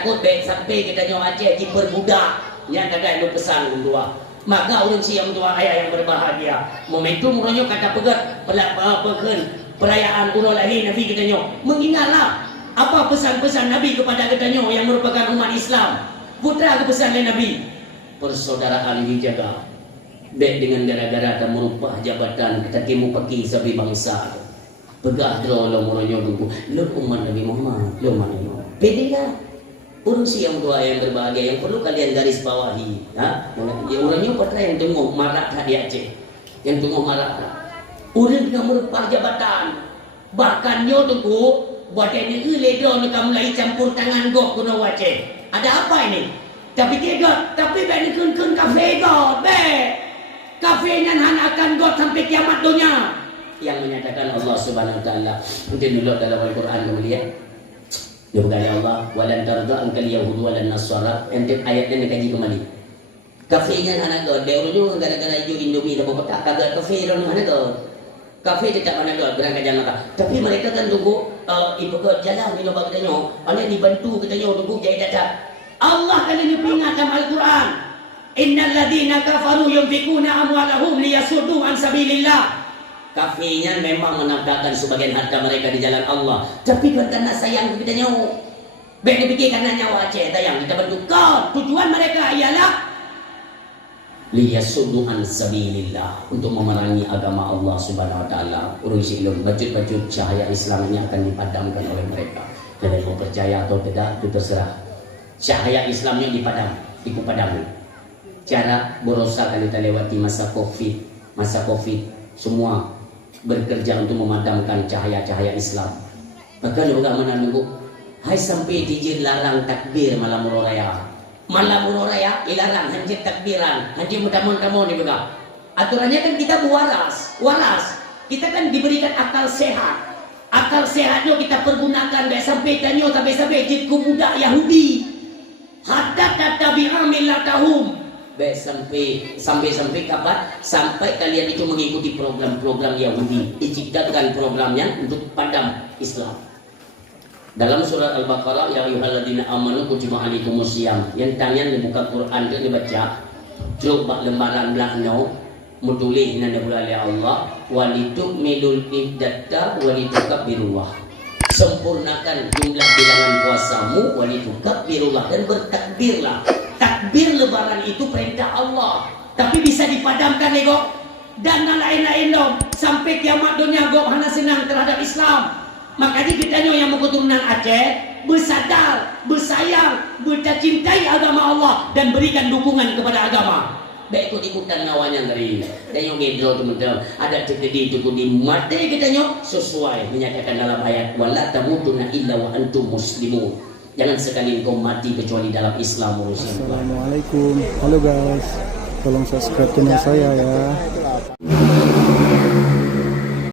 sampai kita nyawa Aceh diperbudak. Yang kata itu pesan dua. Maka orang siang tua ayah yang berbahagia. Momentum orangnya kata pegat perayaan urul lahir Nabi katanya. Mengingatlah apa pesan-pesan Nabi kepada katanya yang merupakan umat Islam. Putra ke pesan Nabi. Persaudaraan dijaga. Baik dengan gara-gara dan merubah jabatan kita kimu pagi sabi bangsa. Pegah terlalu orangnya dulu. Lu umat Nabi Muhammad. Lu mana yo? Pede kan? Urung siang tua yang berbahagia yang perlu kalian garis bawahi. Ya, orangnya patra yang tunggu marak di Aceh. Yang tunggu marak. Orang dengan merupakan jabatan. Bahkan nyo tunggu buat ini ledo nak mulai campur tangan gok kuno wace. Ada apa ini? Tapi tiga, tapi ben kun kafe god, be. Kafe nan han akan god sampai kiamat dunia. Yang menyatakan Allah Subhanahu wa taala. Mungkin dulu dalam Al-Qur'an kemudian. Dia berkata Allah, walan tarda ankal yahud walan nasara. Ente ayat ini kaji kembali. Kafe nan han god, dia orang gara-gara hijau Indomie dah botak kagak kafe orang mana god. Kafe tidak mana dua berangkat jalan mata. Tapi mereka kan tunggu ibu ke jalan ni loba katanya. Oleh dibantu katanya tunggu jahit data. Allah kali ini peringatkan Al-Quran. Innal ladina kafaru yunfikuna amwalahum liyasuddu an sabilillah. Kafirnya memang menafkahkan sebagian harta mereka di jalan Allah. Tapi kan karena sayang katanya. Baik dipikir karena nyawa aja tayang kita bantu kau. Tujuan mereka ialah liyasuddu an sabilillah, untuk memerangi agama Allah Subhanahu wa taala. Urusi ilmu bajut-bajut cahaya Islam ini akan dipadamkan oleh mereka. Kalian mau percaya atau tidak itu terserah. Cahaya Islamnya dipadamkan. Cara berusaha kalau kita lewati masa Covid semua bekerja untuk memadamkan cahaya-cahaya Islam. Maka juga menunggu hai sampai dijir larang takbir malam raya. Malam raya ilarang hanjir takbiran, hanjir mudamun kamu ni juga. Aturannya kan kita waras. Kita kan diberikan akal sehat. Akal sehatnya kita pergunakan sampai tanyo sampai jid budak Yahudi. Hatta tabi'a millatahum. Sampai kapan? Sampai kalian itu mengikuti program-program Yahudi. Diciptakan programnya untuk padam Islam. Dalam surat Al-Baqarah, ya ayyuhalladzina amanu kutiba alaikumusiyam. Yang tanya dibuka Quran dia dibaca. Coba lembaran belakang mutulih nanda bulali Allah walitukmilul iddata walitukabbirullah. Sempurnakan jumlah bilangan puasamu walitukabbirullah, dan bertakbirlah. Takbir lebaran itu perintah Allah, tapi bisa dipadamkan ego dan lain-lain dong sampai kiamat dunia gok hana senang terhadap Islam. Makanya kita yang mau keturunan Aceh bersadar, bersayang, bercintai agama Allah dan berikan dukungan kepada agama. Baik ikut-ikutan ngawanya dari ini. Dan yang gedro teman-teman ada terjadi itu di mati kita sesuai menyatakan dalam ayat wala tamutunna illa wa antum muslimun. Jangan sekali engkau mati kecuali dalam Islam. Assalamualaikum. Halo guys, tolong subscribe channel saya ya.